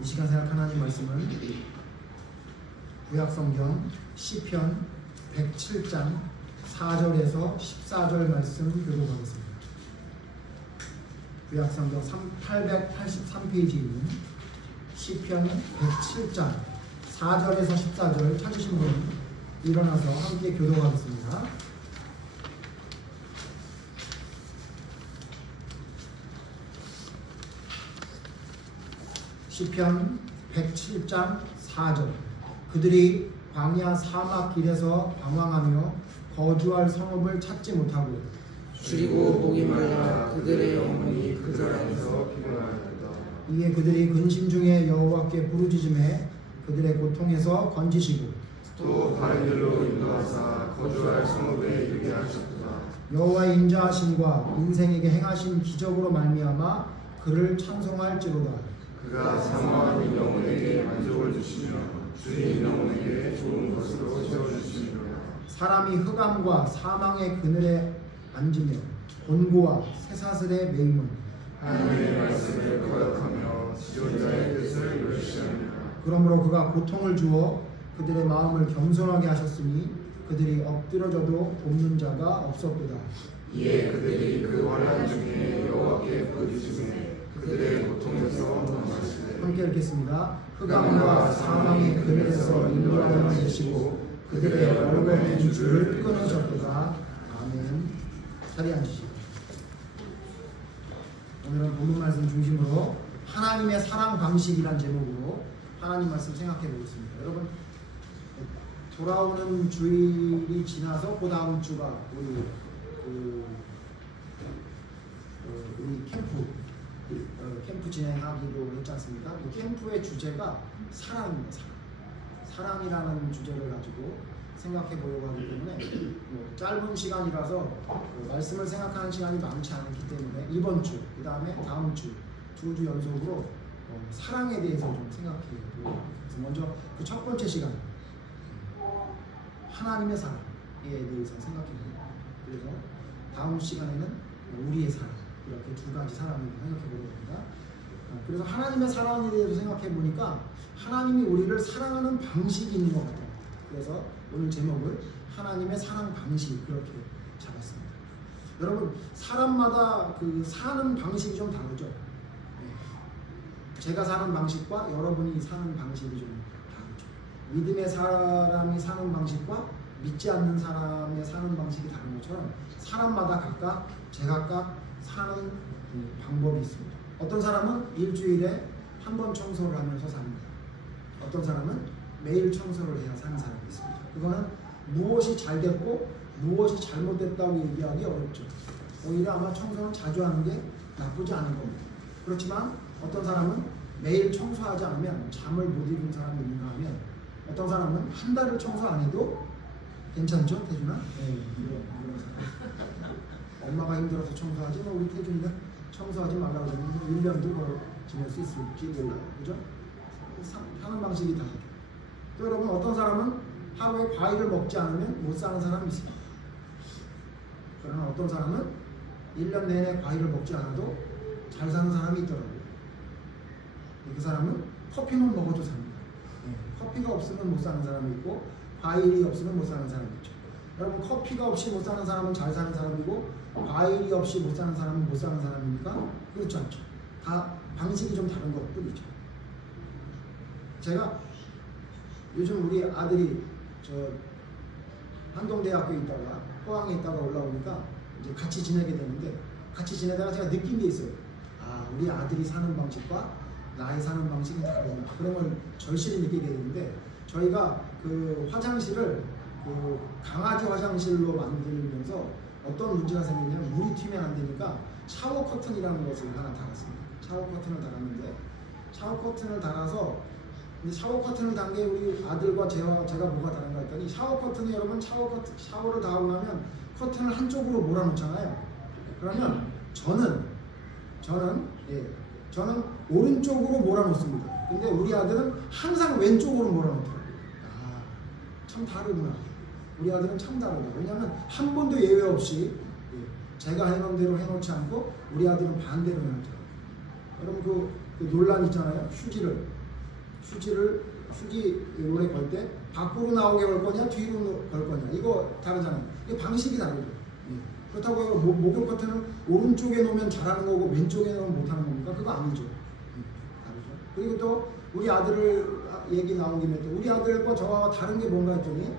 이 시간 생각 하나님 말씀은 구약성경 시편 107장 4절에서 14절 말씀 교독하겠습니다. 구약성경 883페이지에 있는 시편 107장 4절에서 14절 찾으신 분 일어나서 함께 교독하겠습니다. 시편 107장 4절. 그들이 광야 사막 길에서 방황하며 거주할 성읍을 찾지 못하고 줄이고 목이 말라 그들의 영혼이 그들 안에서 피곤하였다. 이에 그들이 근심 중에 여호와께 부르짖음에 그들의 고통에서 건지시고 또 바른 길로 인도하사 거주할 성읍에 이르게 하셨도다. 여호와의 인자하심과 인생에게 행하신 기적으로 말미암아 그를 찬송할지로다. 그가 사모하는 영혼에게 만족을 주시며 주인 영혼에게 좋은 것으로 채워주시리로다. 사람이 흑암과 사망의 그늘에 앉으며 곤고와 쇠사슬에 매임은 하나님의 말씀을 거역하며 지존자의 뜻을 멸시하니라. 그러므로 그가 고통을 주어 그들의 마음을 겸손하게 하셨으니 그들이 엎드러져도 돕는 자가 없었도다. 이에 그들이 그 환난 중에 여호와께 부르짖으며 그들의 고통에서 넘어가시되 함께 읽겠습니다. 흑암과 사망의 그늘에서 인도하여 주시고 그들의 얼굴의 줄을 끊으셨도다. 아멘. 자리에 앉으시고 오늘은 본문 말씀 중심으로 하나님의 사랑 방식이란 제목으로 하나님 말씀 생각해 보겠습니다. 여러분 돌아오는 주일이 지나서 그 다음 주가 우리 캠프 진행하기로 했지 않습니까? 그 캠프의 주제가 사랑입니다. 사랑이라는 주제를 가지고 생각해 보려고 하기 때문에 짧은 시간이라서 말씀을 생각하는 시간이 많지 않기 때문에 이번 주, 그 다음에 다음 주, 2주 연속으로 사랑에 대해서 좀 생각해 보려고 합니다. 그래서 먼저 그 첫 번째 시간 하나님의 사랑에 대해서 생각해 봅니다. 그래서 다음 시간에는 우리의 사랑, 이렇게 두 가지 사랑을 생각해 보려고 합니다. 그래서 하나님의 사랑에 대해서 생각해 보니까 하나님이 우리를 사랑하는 방식이 있는 것 같아요. 그래서 오늘 제목을 하나님의 사랑 방식 그렇게 잡았습니다. 여러분 사람마다 그 사는 방식이 좀 다르죠. 제가 사는 방식과 여러분이 사는 방식이 좀 다르죠. 믿음의 사람이 사는 방식과 믿지 않는 사람의 사는 방식이 다른 것처럼 사람마다 각각 제각각 사는 방법이 있습니다. 어떤 사람은 일주일에 한 번 청소를 하면서 삽니다. 어떤 사람은 매일 청소를 해야 사는 사람이 있습니다. 그거는 무엇이 잘 됐고 무엇이 잘못됐다고 얘기하기 어렵죠. 오히려 아마 청소는 자주 하는 게 나쁘지 않은 겁니다. 그렇지만 어떤 사람은 매일 청소하지 않으면 잠을 못 이룬 사람이 있는가 하면 어떤 사람은 한 달을 청소 안 해도 괜찮죠? 태준아? 네, 이런 사람. 엄마가 힘들어서 청소하지 우리 태준이가 청소하지 말라고 하면 1년도 뭐 지낼 수 있을지 몰라요. 그죠? 사는 방식이 다르죠. 또 여러분 어떤 사람은 하루에 과일을 먹지 않으면 못 사는 사람이 있습니다. 그러나 어떤 사람은 1년 내내 과일을 먹지 않아도 잘 사는 사람이 있더라고요. 그 사람은 커피만 먹어도 삽니다. 커피가 없으면 못 사는 사람이 있고 과일이 없으면 못 사는 사람이 있죠. 여러분 커피가 없이 못 사는 사람은 잘 사는 사람이고 과일이 없이 못 사는 사람은 못 사는 사람입니까? 그렇지 않죠. 다 방식이 좀 다른 것뿐이죠. 제가 요즘 우리 아들이 한동대학교에 있다가 포항에 있다가 올라오니까 이제 같이 지내게 되는데 같이 지내다가 제가 느낀 게 있어요. 아, 우리 아들이 사는 방식과 나의 사는 방식은 다르구나. 그런 걸 절실히 느끼게 되는데 저희가 그 화장실을 그 강아지 화장실로 만들면서 어떤 문제가 생기냐면 물이 튀면 안 되니까 샤워 커튼이라는 것을 하나 달았습니다. 샤워 커튼을 달았는데 샤워 커튼을 달아서 샤워 커튼을 단 게 우리 아들과 제가 뭐가 다른가 했더니 샤워 커튼이 여러분 샤워를 다 하고 나면 커튼을 한쪽으로 몰아놓잖아요. 그러면 저는 오른쪽으로 몰아놓습니다. 근데 우리 아들은 항상 왼쪽으로 몰아놓더라고요. 아, 참 다르구나. 우리 아들은 참 다르다. 왜냐하면 한 번도 예외 없이 제가 해놓은 대로 해놓지 않고 우리 아들은 반대로 해놓더라고요. 여러분 그 논란 있잖아요. 휴지를 휴지 오래 걸 때 밖으로 나오게 걸 거냐 뒤로 걸 거냐 이거 다르잖아요. 이게 방식이 다르죠. 그렇다고 해서 목욕 커튼은 오른쪽에 놓으면 잘하는 거고 왼쪽에 놓으면 못하는 겁니까? 그거 아니죠. 다르죠. 그리고 또 우리 아들을 얘기 나온 김에 또 우리 아들과 저와 다른 게 뭔가 했더니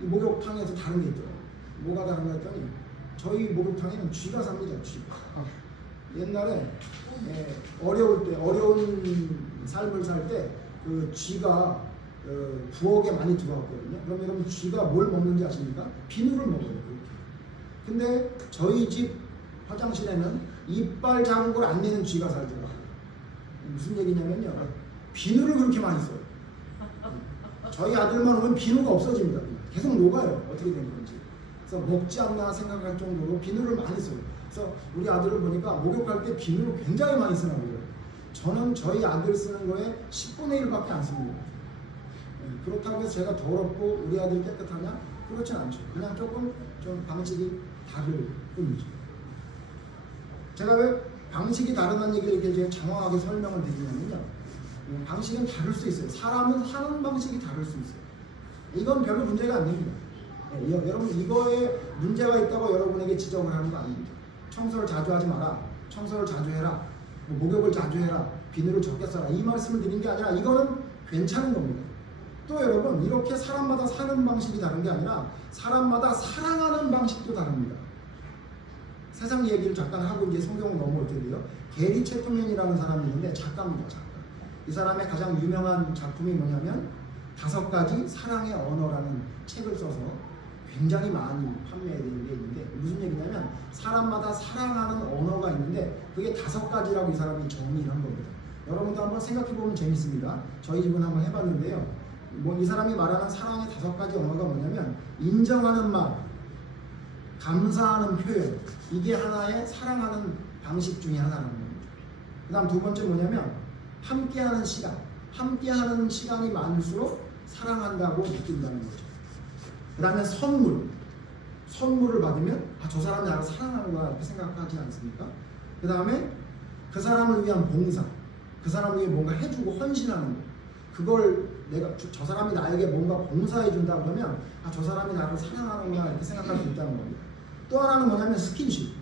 이 목욕탕에서 다른 게 있더라고요. 뭐가 다른가 했더니 저희 목욕탕에는 쥐가 삽니다. 쥐가. 옛날에 어려울 때 어려운 삶을 살 때 그 쥐가 부엌에 많이 들어왔거든요. 그럼 여러분 쥐가 뭘 먹는지 아십니까? 비누를 먹어요. 그렇게. 근데 저희 집 화장실에는 이빨 작은 걸 안 내는 쥐가 살더라고요. 무슨 얘기냐면요. 비누를 그렇게 많이 써요. 저희 아들만 오면 비누가 없어집니다. 계속 녹아요. 어떻게 된 건지. 그래서 먹지 않나 생각할 정도로 비누를 많이 써요. 그래서 우리 아들을 보니까 목욕할 때 비누를 굉장히 많이 쓰나 봐요. 저는 저희 아들 쓰는 거에 10분의 1밖에 안 씁니다. 그렇다고 해서 제가 더럽고 우리 아들 깨끗하냐? 그렇진 않죠. 그냥 조금 좀 방식이 다를 뿐이죠. 제가 왜 방식이 다르다는 얘기를 이렇게 제가 장황하게 설명을 드리냐면요. 방식은 다를 수 있어요. 사람은 사는 방식이 다를 수 있어요. 이건 별로 문제가 안 됩니다. 여러분 이거에 문제가 있다고 여러분에게 지적을 하는 거 아닙니다. 청소를 자주 하지 마라. 청소를 자주 해라. 목욕을 자주 해라. 비누를 적게 써라. 이 말씀을 드린 게 아니라 이거는 괜찮은 겁니다. 또 여러분 이렇게 사람마다 사는 방식이 다른 게 아니라 사람마다 사랑하는 방식도 다릅니다. 세상 얘기를 잠깐 하고 이제 성경을 넘어올 텐데요. 게리 채플맨이라는 사람이 있는데 작가입니다. 작가. 이 사람의 가장 유명한 작품이 뭐냐면 5가지 사랑의 언어라는 책을 써서 굉장히 많이 판매되는 게 있는데 무슨 얘기냐면 사람마다 사랑하는 언어가 있는데 그게 5가지라고 이 사람이 정리를 한 겁니다. 여러분도 한번 생각해 보면 재밌습니다. 저희 집은 한번 해봤는데요. 이 사람이 말하는 사랑의 5가지 언어가 뭐냐면 인정하는 말, 감사하는 표현, 이게 하나의 사랑하는 방식 중에 하나라는 겁니다. 그 다음 2번째 뭐냐면 함께하는 시간, 함께하는 시간이 많을수록 사랑한다고 느낀다는 거죠. 그 다음에 선물을 받으면 저 사람이 나를 사랑하는구나 이렇게 생각하지 않습니까? 그 다음에 그 사람을 위한 봉사, 그 사람을 위해 뭔가 해주고 헌신하는 거, 그걸 저 사람이 나에게 뭔가 봉사해 준다 그러면 저 사람이 나를 사랑하는구나 이렇게 생각할 수 있다는 겁니다. 또 하나는 뭐냐면 스킨십,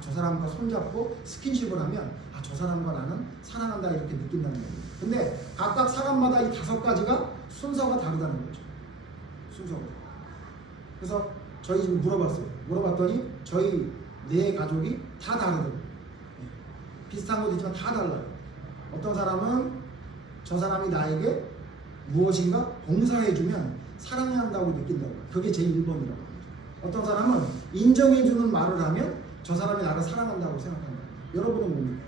저 사람과 손잡고 스킨십을 하면 저 사람과 나는 사랑한다 이렇게 느낀다는 겁니다. 근데 각각 사람마다 이 5가지가 순서가 다르다는 거죠. 순서가. 그래서 저희 집을 물어봤더니 저희 4가족이 다 다르더라고요. 비슷한 것도 있지만 다 달라요. 어떤 사람은 저 사람이 나에게 무엇인가 봉사해주면 사랑한다고 느낀다고. 그게 제 1번이라고 합니다. 어떤 사람은 인정해주는 말을 하면 저 사람이 나를 사랑한다고 생각한다. 여러분은 뭡니까?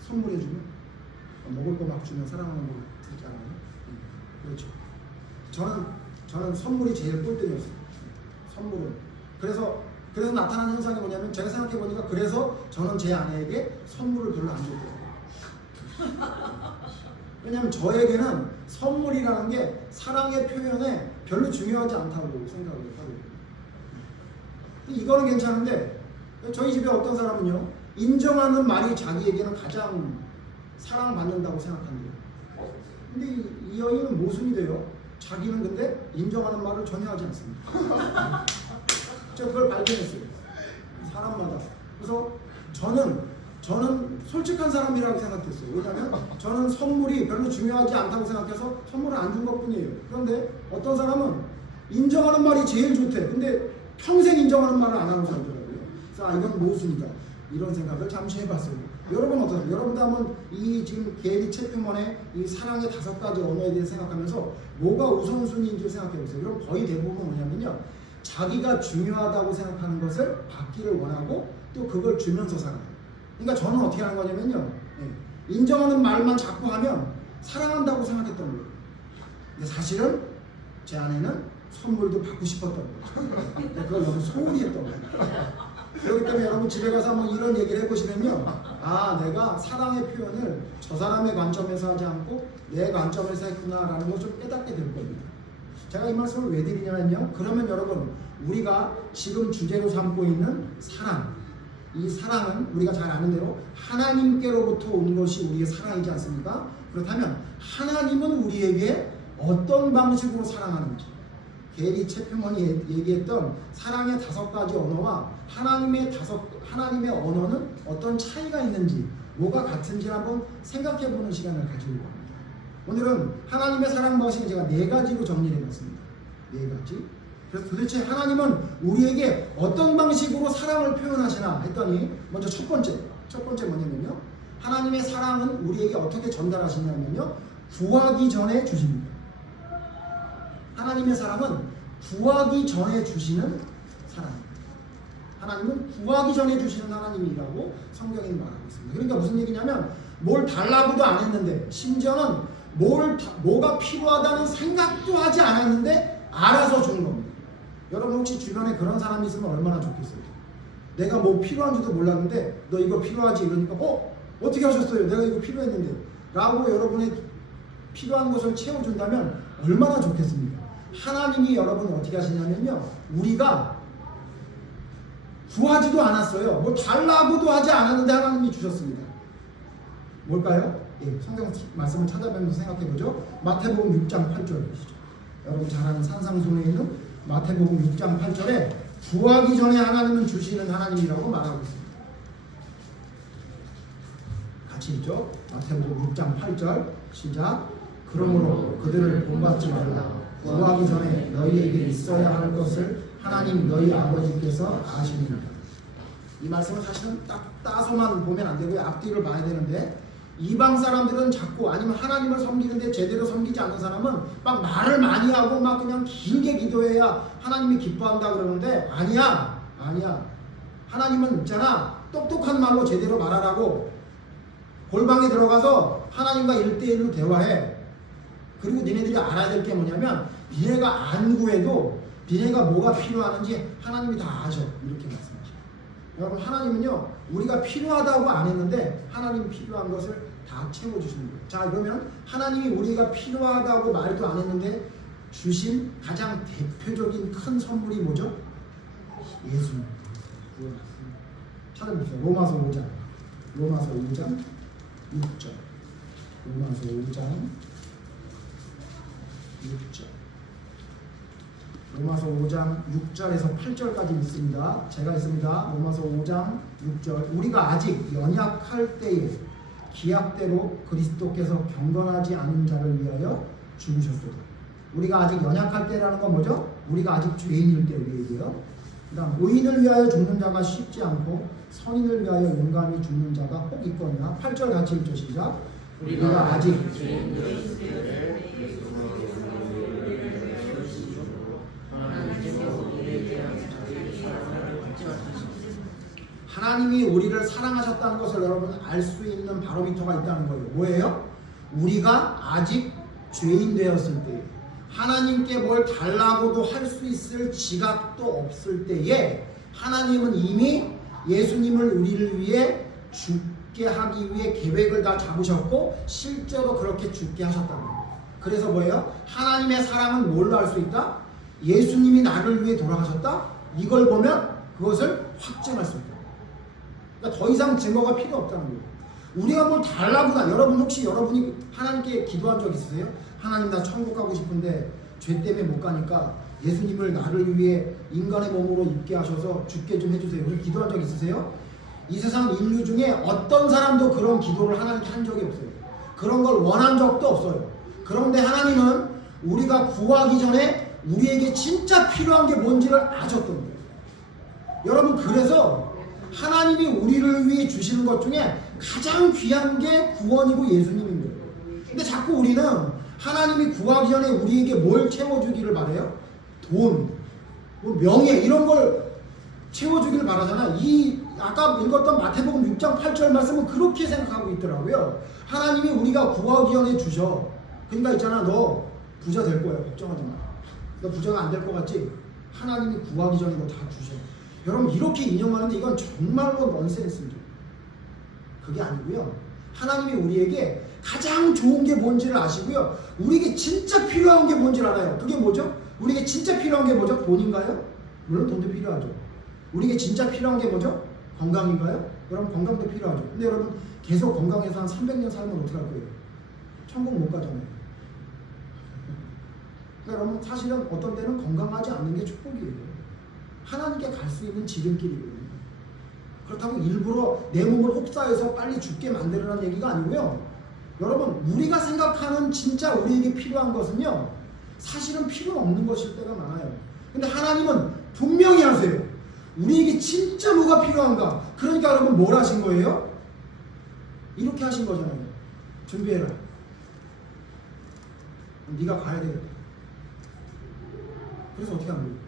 선물해주면? 먹을 거 막 주면 사랑하는 거 듣지 않아요? 그렇죠. 저는 선물이 제일 꼴등이었어요. 선물은. 그래서 나타나는 현상이 뭐냐면 제가 생각해보니까 그래서 저는 제 아내에게 선물을 별로 안 줬더라고요. 왜냐하면 저에게는 선물이라는 게 사랑의 표현에 별로 중요하지 않다고 생각을 하거든요. 이거는 괜찮은데 저희 집에 어떤 사람은요 인정하는 말이 자기에게는 가장 사랑받는다고 생각한대요. 근데 이 여인은 모순이 돼요. 자기는 근데 인정하는 말을 전혀 하지 않습니다. 제가 그걸 발견했어요. 사람마다. 그래서 저는 솔직한 사람이라고 생각했어요. 왜냐하면 저는 선물이 별로 중요하지 않다고 생각해서 선물을 안 준 것뿐이에요. 그런데 어떤 사람은 인정하는 말이 제일 좋대. 근데 평생 인정하는 말을 안 하고 살더라고요. 그래서 이건 모순이다. 이런 생각을 잠시 해봤어요. 여러분 어떠세요? 여러분도 한번 이 지금 게리 채플먼의 이 사랑의 5가지 언어에 대해 생각하면서 뭐가 우선순위인지 생각해보세요. 여러분 거의 대부분 뭐냐면요. 자기가 중요하다고 생각하는 것을 받기를 원하고 또 그걸 주면서 살아요. 그러니까 저는 어떻게 하는 거냐면요. 인정하는 말만 자꾸 하면 사랑한다고 생각했던 거예요. 근데 사실은 제 아내는 선물도 받고 싶었던 거예요. 그걸 너무 소홀히 했던 거예요. 그렇기 때문에 여러분 집에 가서 한번 이런 얘기를 해보시면요. 내가 사랑의 표현을 저 사람의 관점에서 하지 않고 내 관점에서 했구나라는 걸 좀 깨닫게 될 겁니다. 제가 이 말씀을 왜 드리냐면요. 그러면 여러분 우리가 지금 주제로 삼고 있는 사랑, 이 사랑은 우리가 잘 아는 대로 하나님께로부터 온 것이 우리의 사랑이지 않습니까? 그렇다면 하나님은 우리에게 어떤 방식으로 사랑하는지, 게리 채플먼이 얘기했던 사랑의 5가지 언어와 하나님의 언어는 어떤 차이가 있는지, 뭐가 같은지 한번 생각해보는 시간을 가지려고 합니다. 오늘은 하나님의 사랑 방식을 제가 4가지로 정리해봤습니다. 4가지. 그래서 도대체 하나님은 우리에게 어떤 방식으로 사랑을 표현하시나 했더니, 먼저 첫 번째 뭐냐면요, 하나님의 사랑은 우리에게 어떻게 전달하시냐면요, 구하기 전에 주십니다. 하나님의 사랑은 구하기 전에 주시는 사랑입니다. 하나님은 구하기 전에 주시는 하나님이라고 성경이 말하고 있습니다. 그러니까 무슨 얘기냐면, 뭘 달라고도 안 했는데, 심지어는 뭐가 필요하다는 생각도 하지 않았는데 알아서 주는 겁니다. 여러분 혹시 주변에 그런 사람이 있으면 얼마나 좋겠어요? 내가 뭐 필요한지도 몰랐는데 너 이거 필요하지? 이러니까 어떻게 하셨어요? 내가 이거 필요했는데 라고 여러분의 필요한 것을 채워준다면 얼마나 좋겠습니까? 하나님이 여러분 어떻게 하시냐면요, 우리가 구하지도 않았어요. 뭐 달라고도 하지 않았는데 하나님이 주셨습니다. 뭘까요? 예, 성경 말씀을 찾아보면서 생각해보죠. 마태복음 6장 8절 보시죠. 여러분 잘 아는 산상순에 있는 마태복음 6장 8절에 구하기 전에 하나님은 주시는 하나님이라고 말하고 있습니다. 같이 읽죠. 마태복음 6장 8절 시작. 그러므로 그들을 본받지 말라. 구하기 전에 너희에게 있어야 할 것을 하나님 너희 아버지께서 아시니라. 이 말씀은 사실은 딱 따서만 보면 안 되고요, 앞뒤를 봐야 되는데, 이방 사람들은 자꾸, 아니면 하나님을 섬기는데 제대로 섬기지 않는 사람은 막 말을 많이 하고 막 그냥 길게 기도해야 하나님이 기뻐한다 그러는데, 아니야. 하나님은 있잖아, 똑똑한 말로 제대로 말하라고. 골방에 들어가서 하나님과 1대1로 대화해. 그리고 니네들이 알아야 될 게 뭐냐면, 니네가 안 구해도 니네가 뭐가 필요하는지 하나님이 다 아셔. 이렇게 말씀하셔요. 여러분, 하나님은요, 우리가 필요하다고 안 했는데 하나님이 필요한 것을 다 채워주시는 거예요. 자, 그러면 하나님이 우리가 필요하다고 말도 안 했는데 주신 가장 대표적인 큰 선물이 뭐죠? 예수님. 찾아보세요. 로마서 5장 6절. 로마서 5장 6절. 로마서 5장 6절에서 8절까지 있습니다. 제가 있습니다. 로마서 5장 6절. 우리가 아직 연약할 때에 기약대로 그리스도께서 경건하지 않은 자를 위하여 죽으셨도다. 우리가 아직 연약할 때라는 건 뭐죠? 우리가 아직 죄인일 때 얘기해요. 그 다음, 의인을 위하여 죽는 자가 쉽지 않고 선인을 위하여 용감히 죽는 자가 혹 있거니와. 8절 같이 읽죠. 시작. 우리가 아직 죄인일 때 하나님이 우리를 사랑하셨다는 것을 여러분 알 수 있는 바로미터가 있다는 거예요. 뭐예요? 우리가 아직 죄인 되었을 때, 하나님께 뭘 달라고도 할 수 있을 지각도 없을 때에 하나님은 이미 예수님을 우리를 위해 죽게 하기 위해 계획을 다 잡으셨고 실제로 그렇게 죽게 하셨다는 거예요. 그래서 뭐예요? 하나님의 사랑은 뭘로 알 수 있다? 예수님이 나를 위해 돌아가셨다? 이걸 보면 그것을 확증할 수 있다. 그러니까 더 이상 증거가 필요 없다는 거예요. 우리가 뭘 달라고나, 여러분 혹시 여러분이 하나님께 기도한 적 있으세요? 하나님, 나 천국 가고 싶은데 죄 때문에 못 가니까 예수님을 나를 위해 인간의 몸으로 입게 하셔서 죽게 좀 해주세요. 그렇게 기도한 적 있으세요? 이 세상 인류 중에 어떤 사람도 그런 기도를 하나님께 한 적이 없어요. 그런 걸 원한 적도 없어요. 그런데 하나님은 우리가 구하기 전에 우리에게 진짜 필요한 게 뭔지를 아셨던 거예요. 여러분, 그래서 하나님이 우리를 위해 주시는 것 중에 가장 귀한 게 구원이고 예수님인 거예요. 근데 자꾸 우리는 하나님이 구하기 전에 우리에게 뭘 채워주기를 바래요? 돈, 뭐 명예, 이런 걸 채워주기를 바라잖아. 이 아까 읽었던 마태복음 6장 8절 말씀은 그렇게 생각하고 있더라고요. 하나님이 우리가 구하기 전에 주셔. 그러니까 있잖아, 너 부자 될 거야. 걱정하지 마. 너 부자가 안 될 것 같지? 하나님이 구하기 전에 너 다 주셔. 여러분, 이렇게 인용하는데 이건 정말로 넌센스입니다. 그게 아니고요, 하나님이 우리에게 가장 좋은 게 뭔지를 아시고요, 우리에게 진짜 필요한 게 뭔지를 알아요. 그게 뭐죠? 우리에게 진짜 필요한 게 뭐죠? 돈인가요? 물론 돈도 필요하죠. 우리에게 진짜 필요한 게 뭐죠? 건강인가요? 여러분 건강도 필요하죠. 근데 여러분 계속 건강해서 한 300년 살면 어떻게 할 거예요? 천국 못 가잖아요. 그러니까 여러분 사실은 어떤 때는 건강하지 않는 게 축복이에요. 하나님께 갈 수 있는 지름길이거든요. 그렇다고 일부러 내 몸을 혹사해서 빨리 죽게 만들으라는 얘기가 아니고요. 여러분 우리가 생각하는 진짜 우리에게 필요한 것은요 사실은 필요 없는 것일 때가 많아요. 근데 하나님은 분명히 하세요. 우리에게 진짜 뭐가 필요한가? 그러니까 여러분 뭘 하신 거예요? 이렇게 하신 거잖아요. 준비해라. 네가 가야 되겠다. 그래서 어떻게 하는 거예요?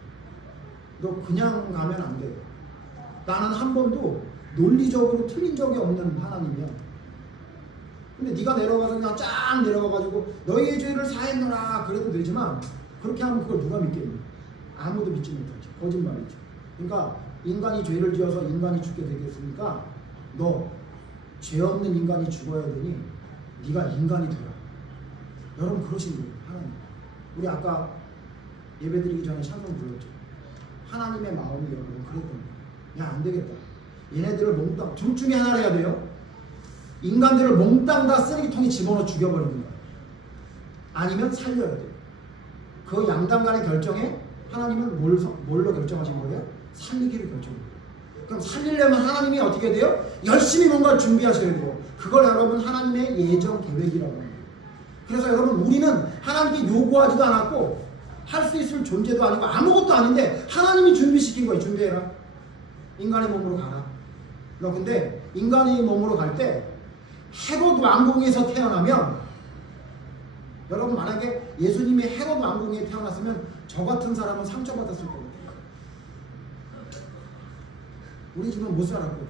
너 그냥 가면 안 돼. 나는 한 번도 논리적으로 틀린 적이 없는 하나님이야. 근데 네가 내려가서 그냥 쫙 내려가가지고 너희의 죄를 사했노라 그래도 되지만 그렇게 하면 그걸 누가 믿겠니? 아무도 믿지 못하지. 거짓말이지. 그러니까 인간이 죄를 지어서 인간이 죽게 되겠으니까 너 죄 없는 인간이 죽어야 되니 네가 인간이 되라. 여러분 그러신 거예요. 하나님. 우리 아까 예배드리기 전에 찬송 불렀죠. 하나님의 마음이 여러분 그랬던 거예요. 야 안 되겠다. 얘네들을 몽땅 둘 중에 하나를 해야 돼요. 인간들을 몽땅 다 쓰레기통에 집어넣어 죽여버리는 거예요. 아니면 살려야 돼요. 그 양당 간의 결정에 하나님은 뭘로 결정하신 거예요? 살리기를 결정해요. 그럼 살리려면 하나님이 어떻게 돼요? 열심히 뭔가를 준비하셔야 돼요. 그걸 여러분 하나님의 예정 계획이라고 합니다. 그래서 여러분 우리는 하나님께 요구하지도 않았고 할 수 있을 존재도 아니고 아무것도 아닌데 하나님이 준비시킨 거예요. 준비해라. 인간의 몸으로 가라. 근데 인간의 몸으로 갈 때 헤롯 왕궁에서 태어나면 여러분 만약에 예수님이 헤롯 왕궁에 태어났으면 저 같은 사람은 상처받았을 거거든요. 우리 집은 못 살았거든요.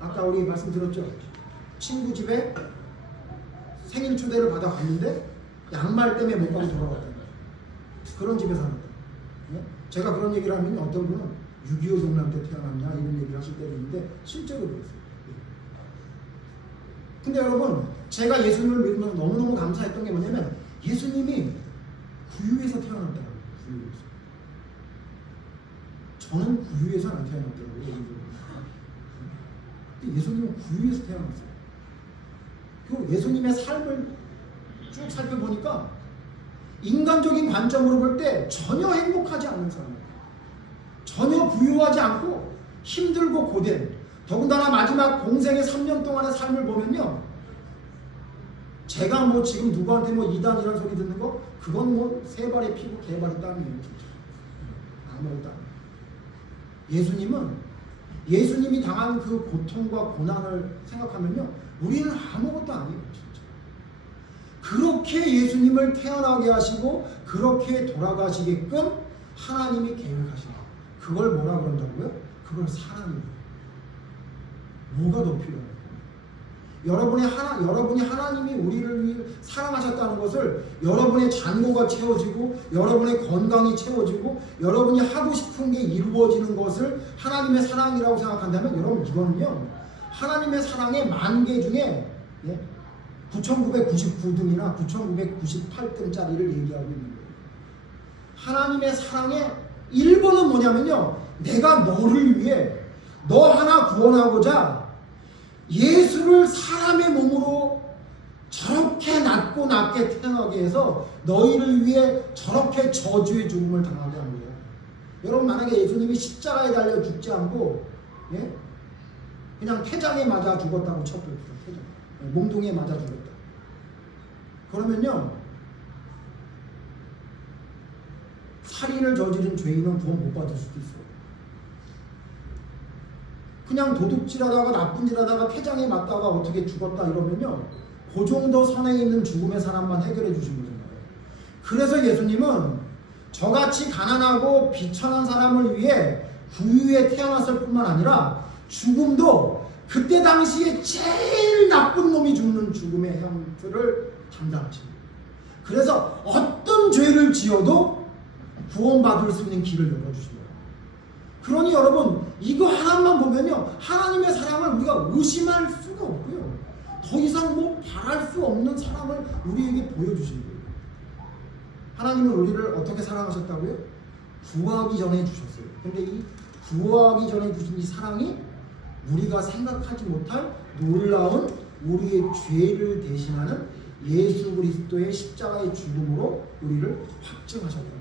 아까 우리 말씀드렸죠. 친구 집에 생일 초대를 받아 갔는데 양말 때문에 못 가고 돌아왔다. 그런 집에 사는 거예요. 네? 제가 그런 얘기를 하면 어떤 분은 6.25 동란 때 태어났냐 이런 얘기를 하실 때도 있는데 실제로 그랬어요. 근데 여러분 제가 예수님을 믿으면서 너무너무 감사했던 게 뭐냐면 예수님이 구유에서 태어났다고요. 구유에서. 저는 구유에서 안 태어났더라고요. 근데 예수님은 구유에서 태어났어요. 그리고 예수님의 삶을 쭉 살펴보니까 인간적인 관점으로 볼 때 전혀 행복하지 않는 사람이에요. 전혀 부유하지 않고 힘들고 고된, 더군다나 마지막 공생의 3년 동안의 삶을 보면요, 제가 뭐 지금 누구한테 뭐 이단이라는 소리 듣는 거 그건 뭐 세 발의 피고 개 발의 땀이에요. 진짜 아무것도 아니에요. 예수님이 당한 그 고통과 고난을 생각하면요 우리는 아무것도 아니에요. 진짜 그렇게 예수님을 태어나게 하시고 그렇게 돌아가시게끔 하나님이 계획하신 거예요. 그걸 뭐라 그런다고요? 그걸 사랑이에요. 뭐가 더 필요해요? 여러분이 하나님이 우리를 위해 사랑하셨다는 것을 여러분의 잔고가 채워지고 여러분의 건강이 채워지고 여러분이 하고 싶은 게 이루어지는 것을 하나님의 사랑이라고 생각한다면 여러분 이거는요 하나님의 사랑의 10,000개 중에 9,999등이나 9,998등짜리를 얘기하고 있는 거예요. 하나님의 사랑의 1번은 뭐냐면요, 내가 너를 위해 너 하나 구원하고자 예수를 사람의 몸으로 저렇게 낮고 낮게 태어나게 해서 너희를 위해 저렇게 저주의 죽음을 당하게 한 거예요. 여러분 만약에 예수님이 십자가에 달려 죽지 않고 그냥 태장에 맞아 죽었다고 쳐도 몸통에 맞아 죽었다. 그러면요 살인을 저지른 죄인은 구원 못 받을 수도 있어요. 그냥 도둑질하다가 나쁜 짓하다가 태장에 맞다가 어떻게 죽었다 이러면요 그 정도 선에 있는 죽음의 사람만 해결해 주신 거잖아요. 그래서 예수님은 저같이 가난하고 비천한 사람을 위해 구유에 태어났을 뿐만 아니라 죽음도 그때 당시에 제일 나쁜 놈이 죽는 죽음의 형태를 담당하신 거예요. 그래서 어떤 죄를 지어도 구원받을 수 있는 길을 열어주신 거예요. 그러니 여러분 이거 하나만 보면요 하나님의 사랑을 우리가 의심할 수가 없고요 더 이상 뭐 바랄 수 없는 사랑을 우리에게 보여주신 거예요. 하나님은 우리를 어떻게 사랑하셨다고요? 구하기 전에 주셨어요. 근데 이 구하기 전에 주신 이 사랑이 우리가 생각하지 못할 놀라운 우리의 죄를 대신하는 예수 그리스도의 십자가의 죽음으로 우리를 확증하셨다.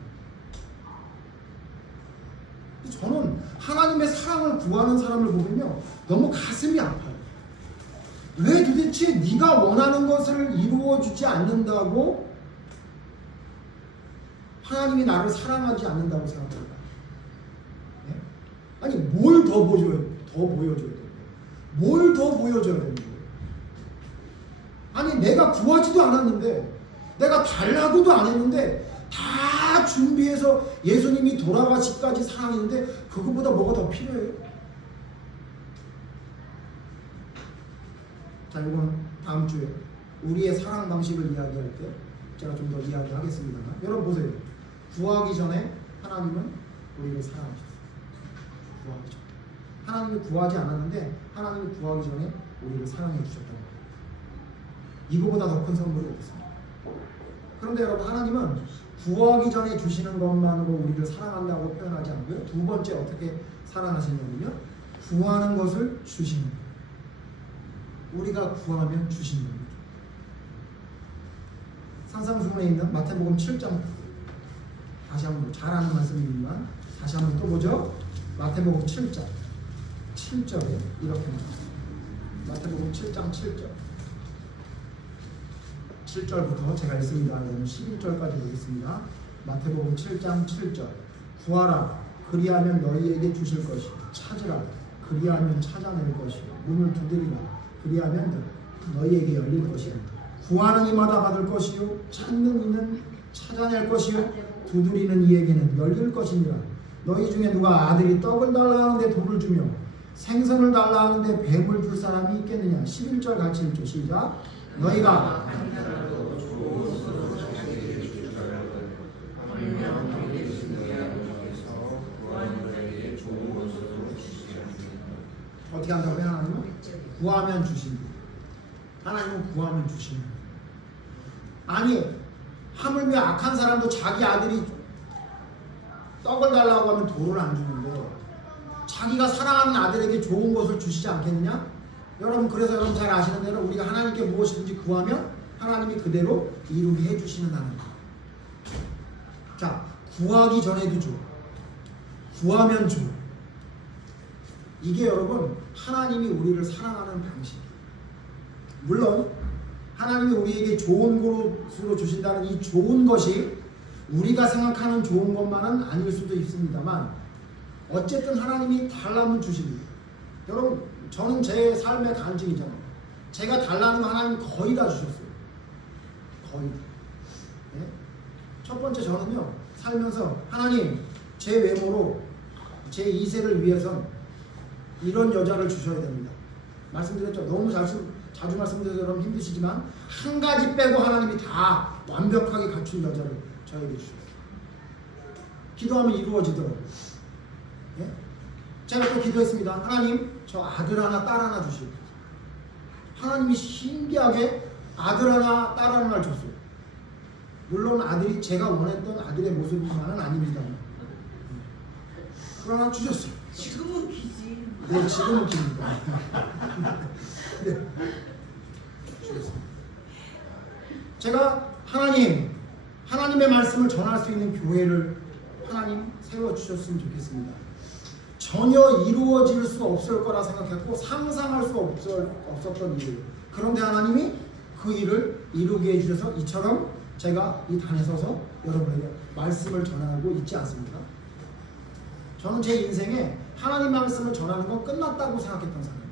저는 하나님의 사랑을 구하는 사람을 보면요 너무 가슴이 아파요. 왜 도대체 네가 원하는 것을 이루어주지 않는다고 하나님이 나를 사랑하지 않는다고 생각할까? 네? 아니 뭘 더 보여줘야 돼? 뭘 더 보여줘야 되는 거예요? 아니 내가 구하지도 않았는데 내가 달라고도 안 했는데 다 준비해서 예수님이 돌아가시기까지 사랑했는데 그거보다 뭐가 더 필요해요? 자, 이거는 다음 주에 우리의 사랑 방식을 이야기할 때 제가 좀 더 이야기하겠습니다. 여러분 보세요. 구하기 전에 하나님은 우리를 사랑하셨어요. 구하기 전. 하나님이 구하지 않았는데 하나님이 구하기 전에 우리를 사랑해 주셨다는 거예요. 이거보다 더 큰 선물이 없습니다. 그런데 여러분 하나님은 구하기 전에 주시는 것만으로 우리를 사랑한다고 표현하지 않고요. 두 번째 어떻게 사랑하시냐면요. 구하는 것을 주시는 거예요. 우리가 구하면 주시는 겁니다. 산상수훈에 있는 마태복음 7장 다시 한번 잘 아는 말씀이지만 다시 한번 또 보죠. 마태복음 7장 7절에 이렇게 나옵니다. 마태복음 7장 7절 7절부터 제가 읽습니다. 여러분 11절까지 보겠습니다. 마태복음 7장 7절 구하라 그리하면 너희에게 주실 것이요 찾으라 그리하면 찾아낼 것이요 문을 두드리라 그리하면 너희에게 열릴 것이요 구하는 이마다 받을 것이요 찾는 이는 찾아낼 것이요 두드리는 이에게는 열릴 것이니라. 너희 중에 누가 아들이 떡을 달라 하는데 돌을 주며 생선을 달라 하는데 뱀을 줄 사람이 있겠느냐. 11절 같이 읽죠. 시작. 너희가 어떻게 한다고요? 하나님은 구하면 주신다. 하나님은 구하면 주신다. 아니 하물며 악한 사람도 자기 아들이 떡을 달라고 하면 돌을 안 주는데 자기가 사랑하는 아들에게 좋은 것을 주시지 않겠느냐? 여러분 그래서 여러분 잘 아시는 대로 우리가 하나님께 무엇이든지 구하면 하나님이 그대로 이루게 해주시는 하나님. 자, 구하기 전에도 줘. 구하면 줘. 이게 여러분 하나님이 우리를 사랑하는 방식이에요. 물론 하나님이 우리에게 좋은 것으로 주신다는 이 좋은 것이 우리가 생각하는 좋은 것만은 아닐 수도 있습니다만 어쨌든 하나님이 달라면 주십니다. 여러분 저는 제 삶의 간증이잖아요. 제가 달라는 거 하나님 거의 다 주셨어요. 거의 다. 네? 첫 번째 저는요 살면서 하나님 제 외모로 제 2세를 위해선 이런 여자를 주셔야 됩니다. 말씀드렸죠. 너무 자주 말씀드려서 여러분 힘드시지만 한 가지 빼고 하나님이 다 완벽하게 갖춘 여자를 저에게 주셨어요. 기도하면 이루어지더라고요. 예? 제가 또 기도했습니다. 하나님 저 아들 하나 딸 하나 주시고 하나님이 신기하게 아들 하나 딸 하나를 줬어요. 물론 아들이 제가 원했던 아들의 모습만은 아닙니다. 그러나 주셨어요. 지금은 기지. 네, 지금은 깁니다. 네. 주셨습니다. 제가 하나님의 말씀을 전할 수 있는 교회를 하나님 세워주셨으면 좋겠습니다. 전혀 이루어질 수 없을 거라 생각했고 상상할 수 없었던 일. 그런데 하나님이 그 일을 이루게 해주셔서 이처럼 제가 이 단에 서서 여러분에게 말씀을 전하고 있지 않습니까? 저는 제 인생에 하나님 말씀을 전하는 건 끝났다고 생각했던 사람이었어요.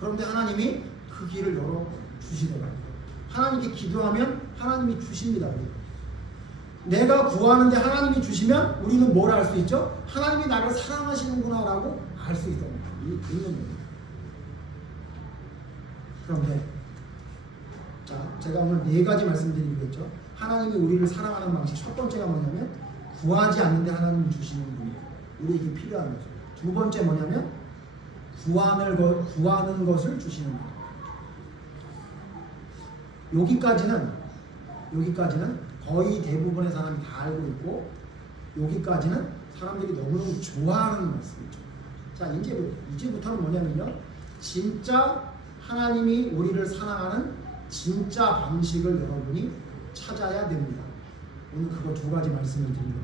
그런데 하나님이 그 길을 열어주시더라고요. 하나님께 기도하면 하나님이 주십니다. 내가 구하는데 하나님이 주시면 우리는 뭘 알 수 있죠? 하나님이 나를 사랑하시는구나 라고 알 수 있는 거예요. 그런데 자, 제가 오늘 4가지 말씀드리기로 했죠. 하나님이 우리를 사랑하는 방식 첫 번째가 뭐냐면 구하지 않는데 하나님이 주시는 분이에요. 우리에게 필요한 거죠. 두 번째 뭐냐면 구하는 것을 주시는 거예요. 여기까지는 거의 대부분의 사람이 다 알고 있고 여기까지는 사람들이 너무너무 좋아하는 말씀이죠. 자, 이제부터는 뭐냐면요. 진짜 하나님이 우리를 사랑하는 진짜 방식을 여러분이 찾아야 됩니다. 오늘 그거 두 가지 말씀을 드립니다.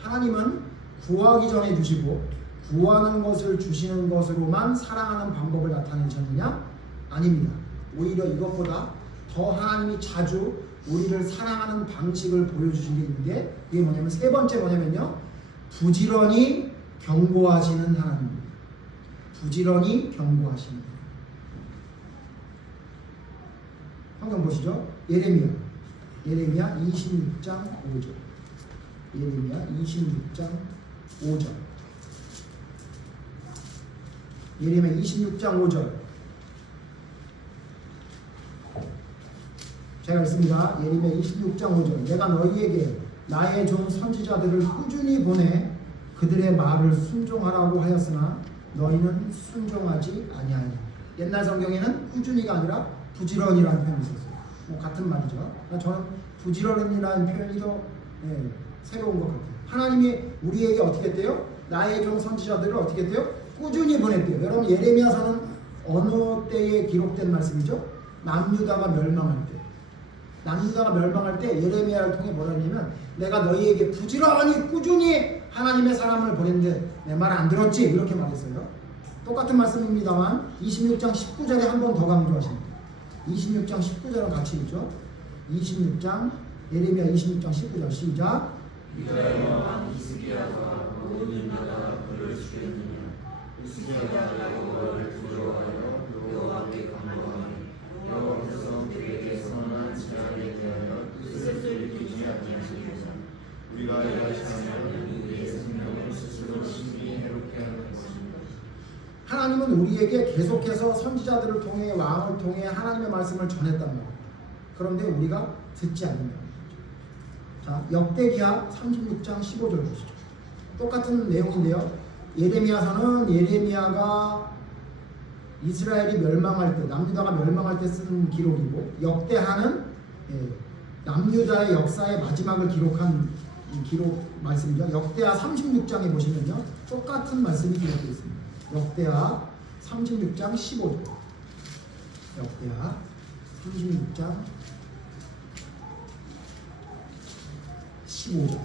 하나님은 구하기 전에 주시고 구하는 것을 주시는 것으로만 사랑하는 방법을 나타내셨느냐? 아닙니다. 오히려 이것보다 더 하나님이 자주 우리를 사랑하는 방식을 보여주신 게 있는데 그게 뭐냐면 세 번째 뭐냐면요. 부지런히 경고하시는 하나님입니다. 부지런히 경고하시는 하나님. 성경 보시죠. 예레미야 26장 5절. 예레미야 26장 5절. 예레미야 26장 5절. 제가 읽습니다. 예레미야 26장 5절. 내가 너희에게 나의 종 선지자들을 꾸준히 보내 그들의 말을 순종하라고 하였으나 너희는 순종하지 아니하니. 옛날 성경에는 꾸준히가 아니라 부지런이라는 표현이 있었어요. 뭐 같은 말이죠. 저는 부지런이라는 표현이 더 새로운 것 같아요. 하나님이 우리에게 어떻게 했대요? 나의 종 선지자들을 어떻게 했대요? 꾸준히 보냈대요. 여러분 예레미야서는 어느 때에 기록된 말씀이죠? 남유다가 멸망할 때. 남유다가 멸망할 때 예레미야를 통해 뭐라 했냐면 내가 너희에게 부지런히 꾸준히 하나님의 사람을 보냈는데 내 말 안 들었지? 이렇게 말했어요. 똑같은 말씀입니다만 26장 19절에 한 번 더 강조하십니다. 26장 19절은 같이 읽죠. 26장 예레미야 26장 19절 시작. 유다의 왕 히스기야가 온 유다가 그를 죽였느냐 히스기야가 여호와를 두려워하여 여호와께 간구하니 여호와께서 그에게 선한 제약에 대하여 뜻을 들키지 아니하시리라. 우리가 이같이 하면 우리의 생명을 스스로 심히 해롭게 하는 것입니다. 하나님은 우리에게 계속해서 선지자들을 통해 왕을 통해 하나님의 말씀을 전했단 말이에요. 그런데 우리가 듣지 않는다. 자, 역대기야 36장 15절 보시죠. 똑같은 내용인데요. 예레미야서는 예레미야가 이스라엘이 멸망할 때, 남유다가 멸망할 때 쓴 기록이고, 역대하는 남유다의 역사의 마지막을 기록한 기록 말씀이죠. 역대하 36장에 보시면요, 똑같은 말씀이 기록되어 있습니다. 역대하 36장 15절. 역대하 36장 15절.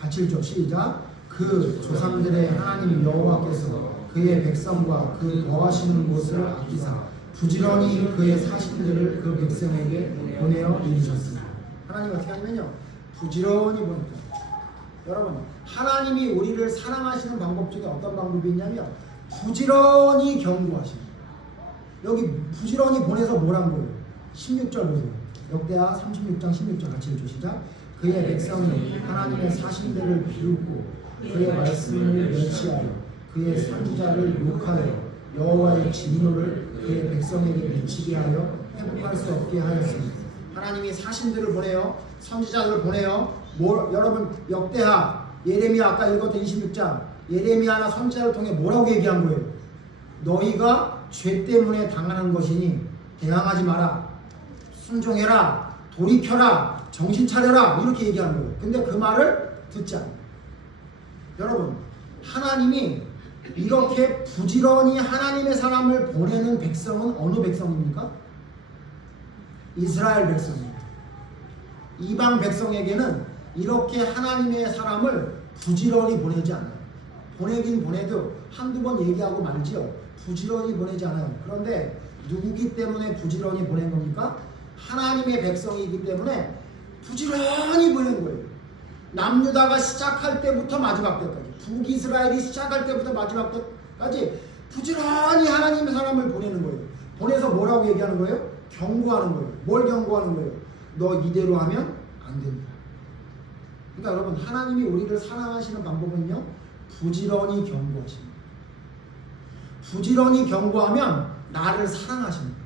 같이 읽죠. 시작. 그 조상들의 하나님 여호와께서 그의 백성과 그 거하시는 곳을 아끼사 부지런히 그의 사신들을 그 백성에게 보내어 이르셨습니다. 하나님 어떻게 하냐면요, 부지런히 보냈다. 여러분, 하나님이 우리를 사랑하시는 방법 중에 어떤 방법이 있냐면 부지런히 경고하십니다. 여기 부지런히 보내서 뭐란 거예요? 16절 보세요. 역대하 36장 16절 같이 읽으시자. 그의 백성이 하나님의 사신들을 비웃고 그의 말씀을 멸시하여 그의 선지자를 욕하여 여호와의 진노를 그의 백성에게 미치게 하여 회복할 수 없게 하였습니다. 하나님이 사신들을 보내요. 선지자들을 보내요. 여러분 역대하 예레미야 아까 읽었던 26장 예레미야나 선지자를 통해 뭐라고 얘기한 거예요? 너희가 죄 때문에 당하는 것이니 대항하지 마라. 순종해라. 돌이켜라. 정신 차려라. 이렇게 얘기하는 거예요. 근데 그 말을 듣지 않아요. 여러분, 하나님이 이렇게 부지런히 하나님의 사람을 보내는 백성은 어느 백성입니까? 이스라엘 백성입니다. 이방 백성에게는 이렇게 하나님의 사람을 부지런히 보내지 않아요. 보내긴 보내도 한두 번 얘기하고 말지요. 부지런히 보내지 않아요. 그런데 누구기 때문에 부지런히 보낸 겁니까? 하나님의 백성이기 때문에 부지런히 보낸 거예요. 남유다가 시작할 때부터 마지막 때까지, 북이스라엘이 시작할 때부터 마지막 때까지 부지런히 하나님의 사람을 보내는 거예요. 보내서 뭐라고 얘기하는 거예요? 경고하는 거예요. 뭘 경고하는 거예요? 너 이대로 하면 안 된다. 그러니까 여러분, 하나님이 우리를 사랑하시는 방법은요, 부지런히 경고하십니다. 부지런히 경고하면 나를 사랑하십니다.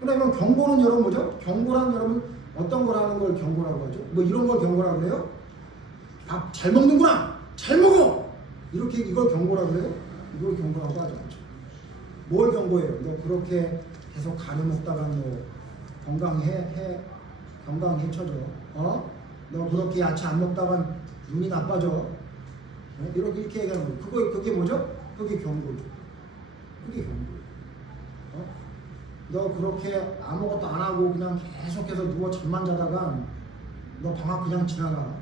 그러면 경고는 여러분 뭐죠? 경고란 여러분 어떤 거라는 걸 경고라고 하죠? 뭐 이런 걸 경고라고 해요? 밥 잘 먹는구나! 잘 먹어! 이렇게 이걸 경고라고 해요? 이걸 경고라고 하지 않죠. 뭘 경고해요? 너 그렇게 계속 가려 먹다가 너 건강이 해쳐져. 너 그렇게 야채 안 먹다가 눈이 나빠져. 이렇게 얘기하는 거예요. 그게 뭐죠? 그게 경고죠. 그게 경고예요. 너 그렇게 아무것도 안 하고 그냥 계속해서 누워 잠만 자다가 너 방학 그냥 지나가.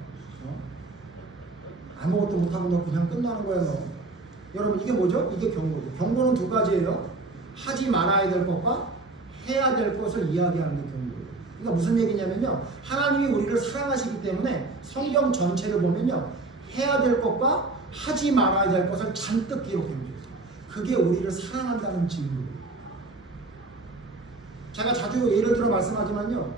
아무것도 못하고 너 그냥 끝나는 거야 너. 여러분 이게 뭐죠? 이게 경고죠. 경고는 두 가지예요. 하지 말아야 될 것과 해야 될 것을 이야기하는 게 경고예요. 그러니까 무슨 얘기냐면요. 하나님이 우리를 사랑하시기 때문에 성경 전체를 보면요. 해야 될 것과 하지 말아야 될 것을 잔뜩 기록해 줍니다. 그게 우리를 사랑한다는 증거예요. 제가 자주 예를 들어 말씀하지만요.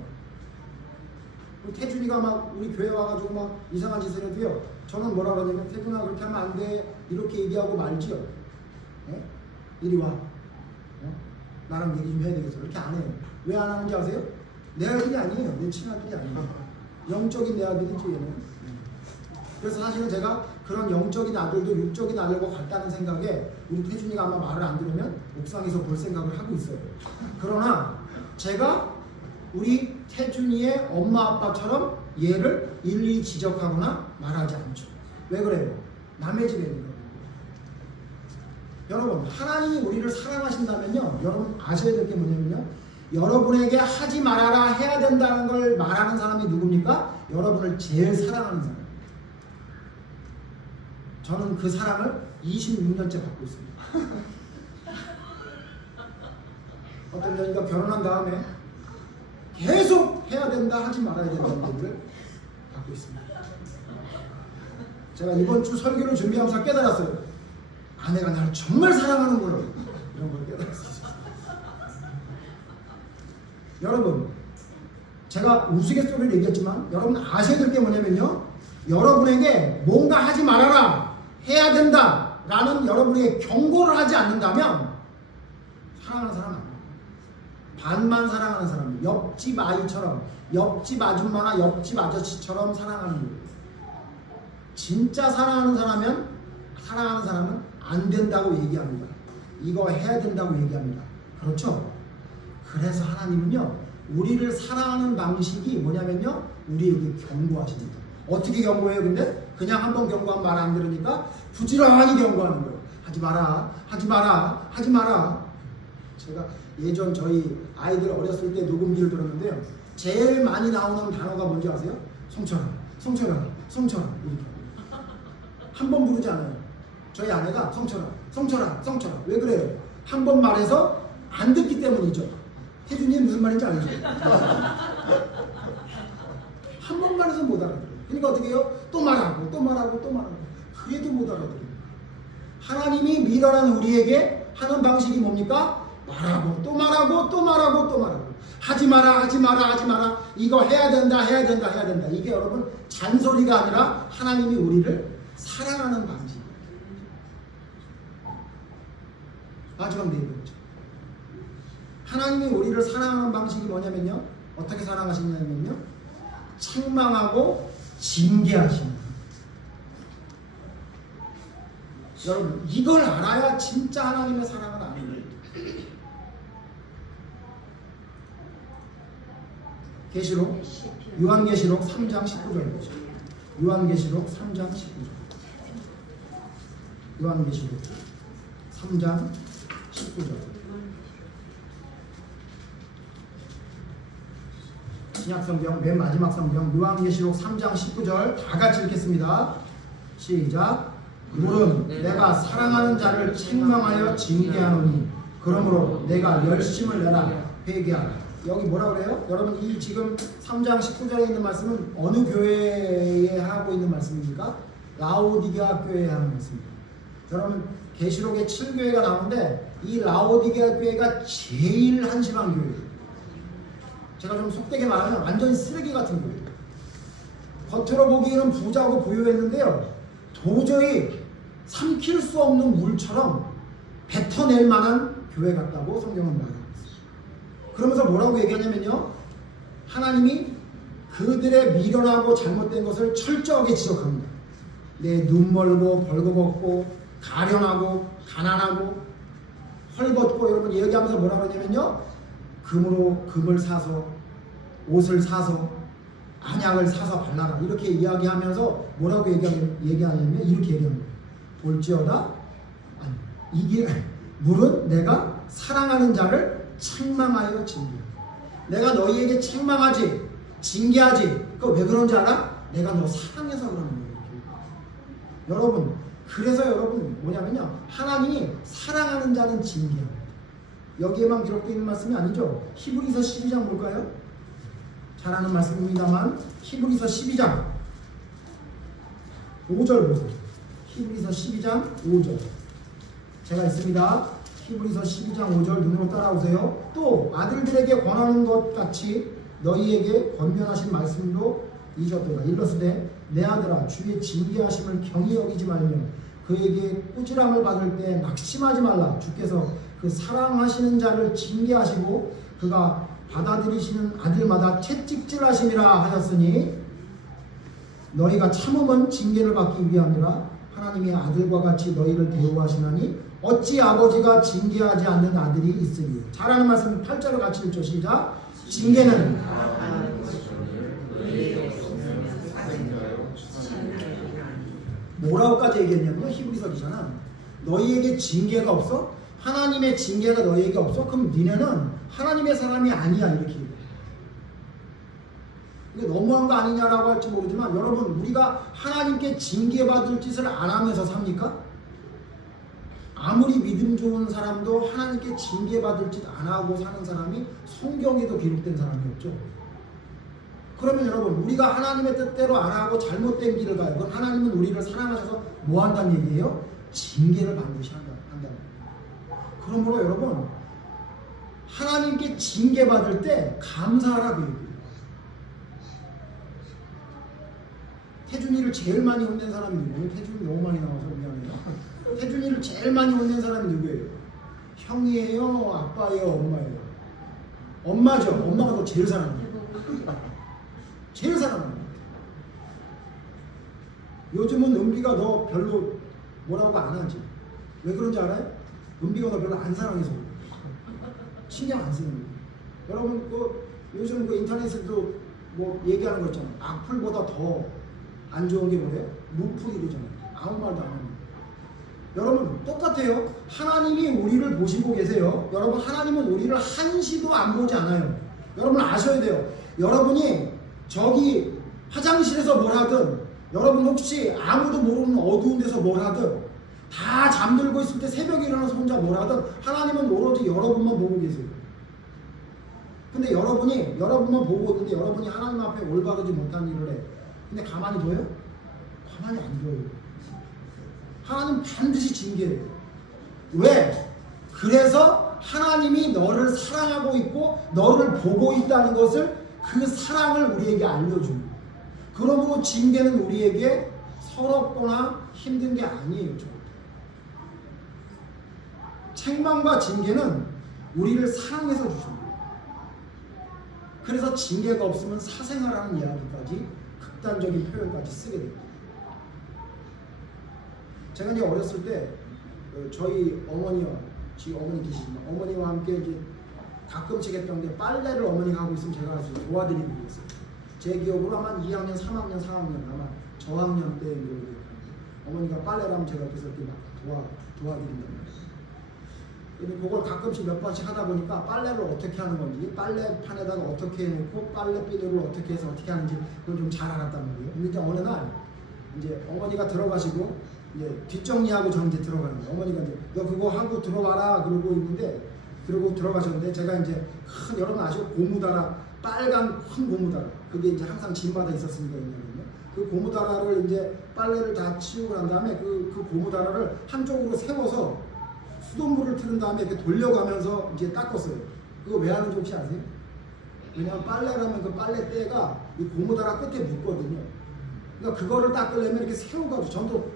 우리 태준이가 막 우리 교회 와가지고 막 이상한 짓을 해도요. 저는 뭐라 그러냐면 태준아 그렇게 하면 안 돼. 이렇게 얘기하고 말지요. 네? 이리 와. 나랑 얘기 좀 해야 되겠어. 이렇게 안 해요. 왜 안 하는지 아세요? 내 아들이 아니에요. 내 친아들이 아니에요. 영적인 내 아들이지 얘는. 그래서 사실은 제가 그런 영적인 아들도 육적인 아들과 같다는 생각에 우리 태준이가 아마 말을 안 들으면 옥상에서 볼 생각을 하고 있어요. 그러나 제가 우리 태준이의 엄마 아빠처럼 얘를 일일이 지적하거나 말하지 않죠. 왜 그래요? 남의 집에 있는 거예요. 여러분 하나님이 우리를 사랑하신다면요. 여러분 아셔야 될 게 뭐냐면요. 여러분에게 하지 말아라 해야 된다는 걸 말하는 사람이 누굽니까? 여러분을 제일 사랑하는 사람. 저는 그 사랑을 26년째 받고 있습니다. 어떤 여인가 결혼한 다음에 계속 해야 된다 하지 말아야 된다는 얘기를 받고 있습니다. 제가 이번 주 설교를 준비하면서 깨달았어요. 아내가 나를 정말 사랑하는 거예요. 이런 걸 깨달았어요. 여러분 제가 우스갯소리를 얘기했지만 여러분 아셔야 될 게 뭐냐면요. 여러분에게 뭔가 하지 말아라 해야 된다 라는 여러분에게 경고를 하지 않는다면 사랑하는 사람 아니에요. 반만 사랑하는 사람, 옆집 아이처럼, 옆집 아줌마나 옆집 아저씨처럼 사랑하는 거예요. 진짜 사랑하는 사람은 안 된다고 얘기합니다. 이거 해야 된다고 얘기합니다. 그렇죠? 그래서 하나님은요, 우리를 사랑하는 방식이 뭐냐면요, 우리에게 경고하십니다. 어떻게 경고해요? 근데 그냥 한번 경고하면 말 안 들으니까 부지런히 경고하는 거예요. 하지 마라, 하지 마라, 하지 마라. 제가 예전 저희 아이들 어렸을 때 녹음기를 들었는데요. 제일 많이 나오는 단어가 뭔지 아세요? 성철아, 성철아, 성철아. 이렇게. 한 번 부르지 않아요. 저희 아내가 성철아, 성철아, 성철아. 왜 그래요? 한 번 말해서 안 듣기 때문이죠. 태준이 무슨 말인지 알죠? 한 번 말해서 못 알아들어요. 그러니까 어떻게 해요? 또 말하고 또 말하고 또 말하고. 그래도 못 알아들어요. 하나님이 미련한 우리에게 하는 방식이 뭡니까? 말하고 또 말하고 또 말하고 또 말하고. 하지 마라, 하지 마라, 하지 마라. 이거 해야 된다, 해야 된다, 해야 된다. 이게 여러분 잔소리가 아니라 하나님이 우리를 사랑하는 방식이에요. 마지막 네 번째. 하나님이 우리를 사랑하는 방식이 뭐냐면요. 어떻게 사랑하시냐면요. 책망하고 징계하시는. 여러분 이걸 알아야 진짜 하나님의 사랑을 아는 거예요. 계시록 요한계시록 3장 19절이죠. 요한계시록 3장 19절. 요한계시록 3장 19절. 신약성경 맨 마지막 성경 요한계시록 3장 19절 다 같이 읽겠습니다. 시작. 물은 내가 사랑하는 자를 책망하여 징계하노니 그러므로 내가 열심을 내라 회개하라. 여기 뭐라 그래요? 여러분 이 지금 3장 19절에 있는 말씀은 어느 교회에 하고 있는 말씀입니까? 라오디게아 교회에 하는 말씀입니다. 여러분 계시록에 7교회가 나오는데 이 라오디게아 교회가 제일 한심한 교회예요. 제가 좀 속되게 말하면 완전히 쓰레기 같은 거예요. 겉으로 보기에는 부자고 부유했는데요. 도저히 삼킬 수 없는 물처럼 뱉어낼 만한 교회 같다고 성경은 말합니다. 그러면서 뭐라고 얘기하냐면요. 하나님이 그들의 미련하고 잘못된 것을 철저하게 지적합니다. 내 눈 멀고 벌거벗고 가련하고 가난하고 헐벗고 여러분 얘기하면서 뭐라고 하냐면요. 금으로 금을 사서 옷을 사서 안약을 사서 발라라 이렇게 이야기하면서 뭐라고 얘기하냐면 이렇게 얘기하는 거예요. 볼지어다 아니 이게 물은 내가 사랑하는 자를 책망하여 징계. 내가 너희에게 책망하지 징계하지. 그거 왜 그런지 알아? 내가 너 사랑해서 그러는 거예요. 여러분 그래서 여러분 뭐냐면요 하나님이 사랑하는 자는 징계합니다. 여기에만 기록되어 있는 말씀이 아니죠. 히브리서 12장 볼까요? 잘 아는 말씀입니다만 히브리서 12장 5절 보세요. 히브리서 12장 5절 제가 있습니다. 히브리서 12장 5절 눈으로 따라오세요. 또 아들들에게 권하는 것 같이 너희에게 권면하신 말씀도 잊었도다. 일러스되 내 아들아 주의 징계하심을 경히 여기지 말며 그에게 꾸지람을 받을 때 낙심하지 말라. 주께서 그 사랑하시는 자를 징계하시고 그가 받아들이시는 아들마다 채찍질하심이라 하였으니 너희가 참음은 징계를 받기 위함이라. 하나님의 아들과 같이 너희를 대우하시나니 어찌 아버지가 징계하지 않는 아들이 있으리. 잘하는 말씀 8절을 같이 읽죠. 시작. 징계는 뭐라고까지 얘기했냐면 히브리서 기자는 너희에게 징계가 없어? 하나님의 징계가 너희에게 없어? 그럼 니네는 하나님의 사람이 아니야 이렇게 얘기해요. 이게 너무한 거 아니냐라고 할지 모르지만 여러분 우리가 하나님께 징계받을 짓을 안 하면서 삽니까? 아무리 믿음 좋은 사람도 하나님께 징계받을 짓 안 하고 사는 사람이 성경에도 기록된 사람이 없죠. 그러면 여러분 우리가 하나님의 뜻대로 안 하고 잘못된 길을 가요. 그럼 하나님은 우리를 사랑하셔서 뭐 한다는 얘기예요? 징계를 반드시 한다. 그러므로 여러분 하나님께 징계받을 때 감사하라고 얘기해요. 태준이를 제일 많이 혼낸 사람이 누구예요? 태준이 너무 많이 나와서 미안해요. 태준이를 제일 많이 혼낸 사람이 누구예요? 형이에요? 아빠예요? 엄마예요? 엄마죠. 엄마가 너 제일 사랑해요. 제일 사랑합니다. 요즘은 은비가 너 별로 뭐라고 안 하지. 왜 그런지 알아요? 은비가 너 별로 안 사랑해서 그래. 신경 안 쓰는 거예요. 여러분 요즘 인터넷에도 뭐 얘기하는 거 있잖아요. 악플보다 더 안 좋은 게 뭐예요? 무플이잖아요. 아무 말도 안 합니다. 여러분 똑같아요. 하나님이 우리를 보시고 계세요. 여러분 하나님은 우리를 한시도 안 보지 않아요. 여러분 아셔야 돼요. 여러분이 저기 화장실에서 뭘 하든 여러분 혹시 아무도 모르는 어두운 데서 뭘 하든 다 잠들고 있을 때 새벽에 일어나서 혼자 뭘 하든 하나님은 오로지 여러분만 보고 계세요. 근데 여러분만 보고 있는데 여러분이 하나님 앞에 올바르지 못한 일을 해. 근데 가만히 둬요? 가만히 안 둬요. 하나님 반드시 징계해요. 왜? 그래서 하나님이 너를 사랑하고 있고 너를 보고 있다는 것을 그 사랑을 우리에게 알려줍니다. 그러므로 징계는 우리에게 서럽거나 힘든 게 아니에요. 책망과 징계는 우리를 사랑해서 주십니다. 그래서 징계가 없으면 사생활하는 이야기까지 극단적인 표현까지 쓰게 됩니다. 제가 이제 어렸을 때 저희 어머니와 지금 어머니 계시지만 어머니와 함께 이제 가끔씩 했던 게 빨래를 어머니가 하고 있으면 제가 도와드리고 그랬어요. 제 기억으로 아마 2학년, 3학년, 4학년 아마 저학년 때 어머니가 빨래를 하면 제가 그래서 이렇게 막 도와드린단 말이에요. 근데 그걸 가끔씩 몇 번씩 하다 보니까 빨래를 어떻게 하는 건지 빨래판에다가 어떻게 해놓고 빨래비누를 어떻게 해서 어떻게 하는지 그걸 좀 잘 알았단 말이에요. 근데 이제 어느 날 이제 어머니가 들어가시고 이제 뒷정리하고 저는 이제 들어가는 거예요. 어머니가 이제 너 그거 하고 들어와라 그러고 있는데 그러고 들어가셨는데 제가 이제 큰 여러분 아시죠? 고무다라 빨간 큰 고무다라 그게 이제 항상 짐마다 있었으니까 있냐면요. 그 고무다라를 이제 빨래를 다 치우고 난 다음에 그 고무다라를 한쪽으로 세워서 수돗물을 틀은 다음에 이렇게 돌려가면서 이제 닦았어요. 그거 왜 하는지 혹시 아세요? 왜냐하면 빨래라면 그 빨래대가 이 고무다라 끝에 묻거든요. 그러니까 그거를 닦으려면 이렇게 세워가지고 전도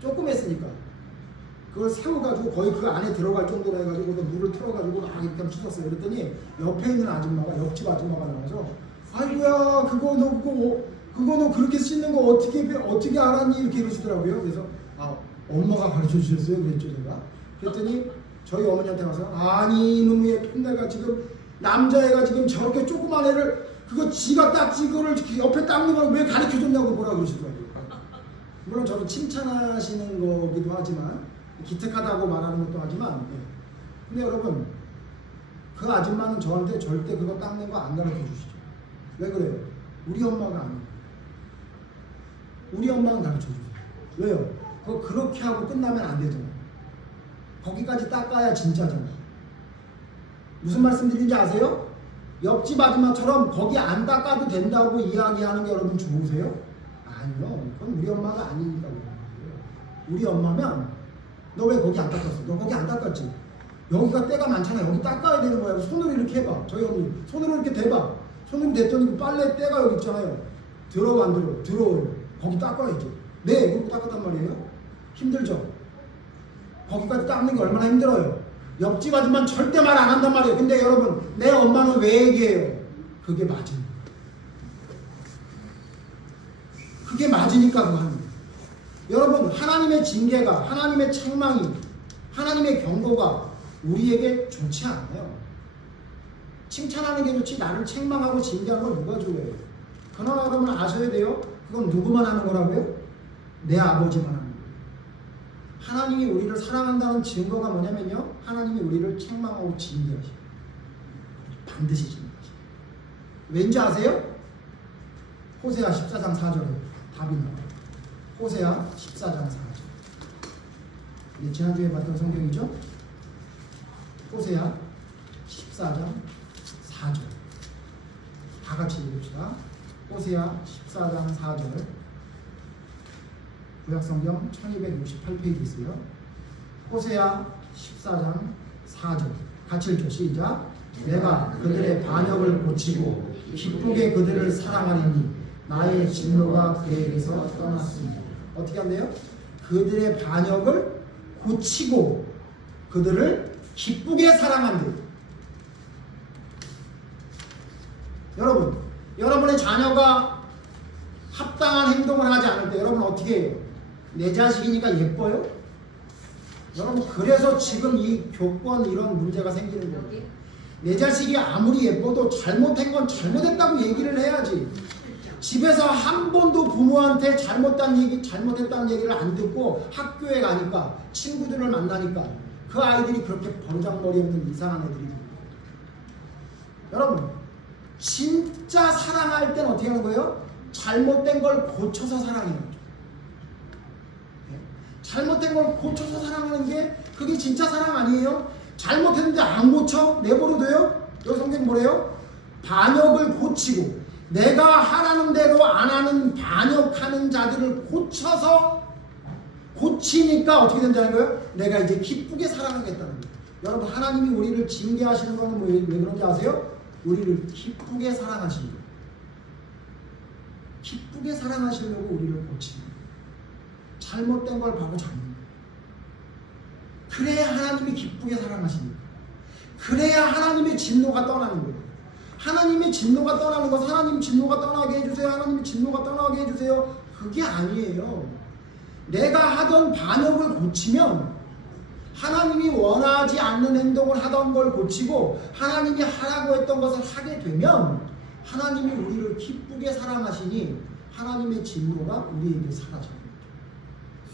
조금 했으니까 그걸 세워가지고 거의 그 안에 들어갈 정도로 해가지고 물을 틀어가지고 막 이렇게 씻었어요. 그랬더니 옆에 있는 아줌마가 옆집 아줌마가 나와서 아이고야 그거 너 그렇게 씻는 거 어떻게 알았니 이렇게 이러시더라고요. 그래서 엄마가 가르쳐 주셨어요. 그랬죠 제가. 그랬더니 저희 어머니한테 가서 아니 이놈의 내가 지금 남자애가 지금 저렇게 조그만 애를 그거 지가 딱 그거를 옆에 닦는 걸 왜 가르쳐줬냐고 뭐라 그러시더라고요. 물론 저는 칭찬하시는 거기도 하지만 기특하다고 말하는 것도 하지만 근데 여러분 그 아줌마는 저한테 절대 그거 닦는 거 안 가르쳐 주시죠. 왜 그래요? 우리 엄마가 아니에요. 우리 엄마는 가르쳐 주세요. 왜요? 그거 그렇게 하고 끝나면 안 되잖아요. 거기까지 닦아야 진짜잖아요. 무슨 말씀 드리는지 아세요? 옆집 아줌마처럼 거기 안 닦아도 된다고 이야기하는 게 여러분 좋으세요? 아니요. 그건 우리 엄마가 아니니까 그런 거예요. 우리 엄마면 너 왜 거기 안 닦았어? 너 거기 안 닦았지? 여기가 때가 많잖아. 여기 닦아야 되는 거야. 손으로 이렇게 해봐. 저희 어머니 손으로 이렇게 대봐. 손으로 댔더니 그 빨래 때가 여기 있잖아요. 들어와 안 들어요? 들어요. 거기 닦아야지. 네, 그렇게 닦았단 말이에요. 힘들죠? 거기까지 닦는 게 얼마나 힘들어요. 옆집 아줌마는 절대 말 안 한단 말이에요. 근데 여러분 내 엄마는 왜 얘기해요? 그게 맞으니까. 그게 맞으니까 그거 하는 거예요. 여러분 하나님의 징계가 하나님의 책망이 하나님의 경고가 우리에게 좋지 않아요. 칭찬하는 게 좋지 나를 책망하고 징계하는 걸 누가 좋아해요? 그러나 여러분 아셔야 돼요. 그건 누구만 하는 거라고요? 내 아버지만 하는 거예요. 하나님이 우리를 사랑한다는 증거가 뭐냐면요. 하나님이 우리를 책망하고 징계하시고 반드시 징계하시고 왠지 아세요? 호세아 14장 4절에 답이 나와요. 호세아 14장 4절. 네, 지난주에 봤던 성경이죠. 호세아 14장 4절. 다 같이 읽읍시다. 호세아 14장 4절. 구약성경 1268페이지 있어요. 호세아 14장 4절. 같이 읽죠. 시작. 내가 그들의 반역을 고치고 기쁘게 그들을 사랑하리니 나의 진노가 그에게서 떠났습니다. 어떻게 한대요? 그들의 반역을 고치고 그들을 기쁘게 사랑한대요. 여러분, 여러분의 자녀가 합당한 행동을 하지 않을 때 여러분 어떻게 해요? 내 자식이니까 예뻐요? 여러분 그래서 지금 이 교권 이런 문제가 생기는 거예요. 내 자식이 아무리 예뻐도 잘못한 건 잘못했다고 얘기를 해야지. 집에서 한 번도 부모한테 잘못했다는 얘기를 안 듣고 학교에 가니까 친구들을 만나니까 그 아이들이 그렇게 버르장머리 없는 이상한 애들이 됩니다. 여러분 진짜 사랑할 땐 어떻게 하는 거예요? 잘못된 걸 고쳐서 사랑해요. 잘못된 걸 고쳐서 사랑하는 게 그게 진짜 사랑 아니에요? 잘못했는데 안 고쳐? 내버려 둬요? 여기 성경 뭐래요? 반역을 고치고 내가 하라는 대로 안 하는 반역하는 자들을 고쳐서 고치니까 어떻게 된다는 거예요? 내가 이제 기쁘게 사랑하겠다는 거예요. 여러분 하나님이 우리를 징계하시는 거는 왜 그런지 아세요? 우리를 기쁘게 사랑하시는 거예요. 기쁘게 사랑하시려고 우리를 고치는 거예요. 잘못된 걸 바로 잡는 거예요. 그래야 하나님이 기쁘게 사랑하십니다. 그래야 하나님의 진노가 떠나는 거예요. 하나님의 진노가 떠나는 것, 하나님 진노가 떠나게 해주세요. 하나님의 진노가 떠나게 해주세요. 그게 아니에요. 내가 하던 반역을 고치면 하나님이 원하지 않는 행동을 하던 걸 고치고 하나님이 하라고 했던 것을 하게 되면 하나님이 우리를 기쁘게 사랑하시니 하나님의 진노가 우리에게 사라져요.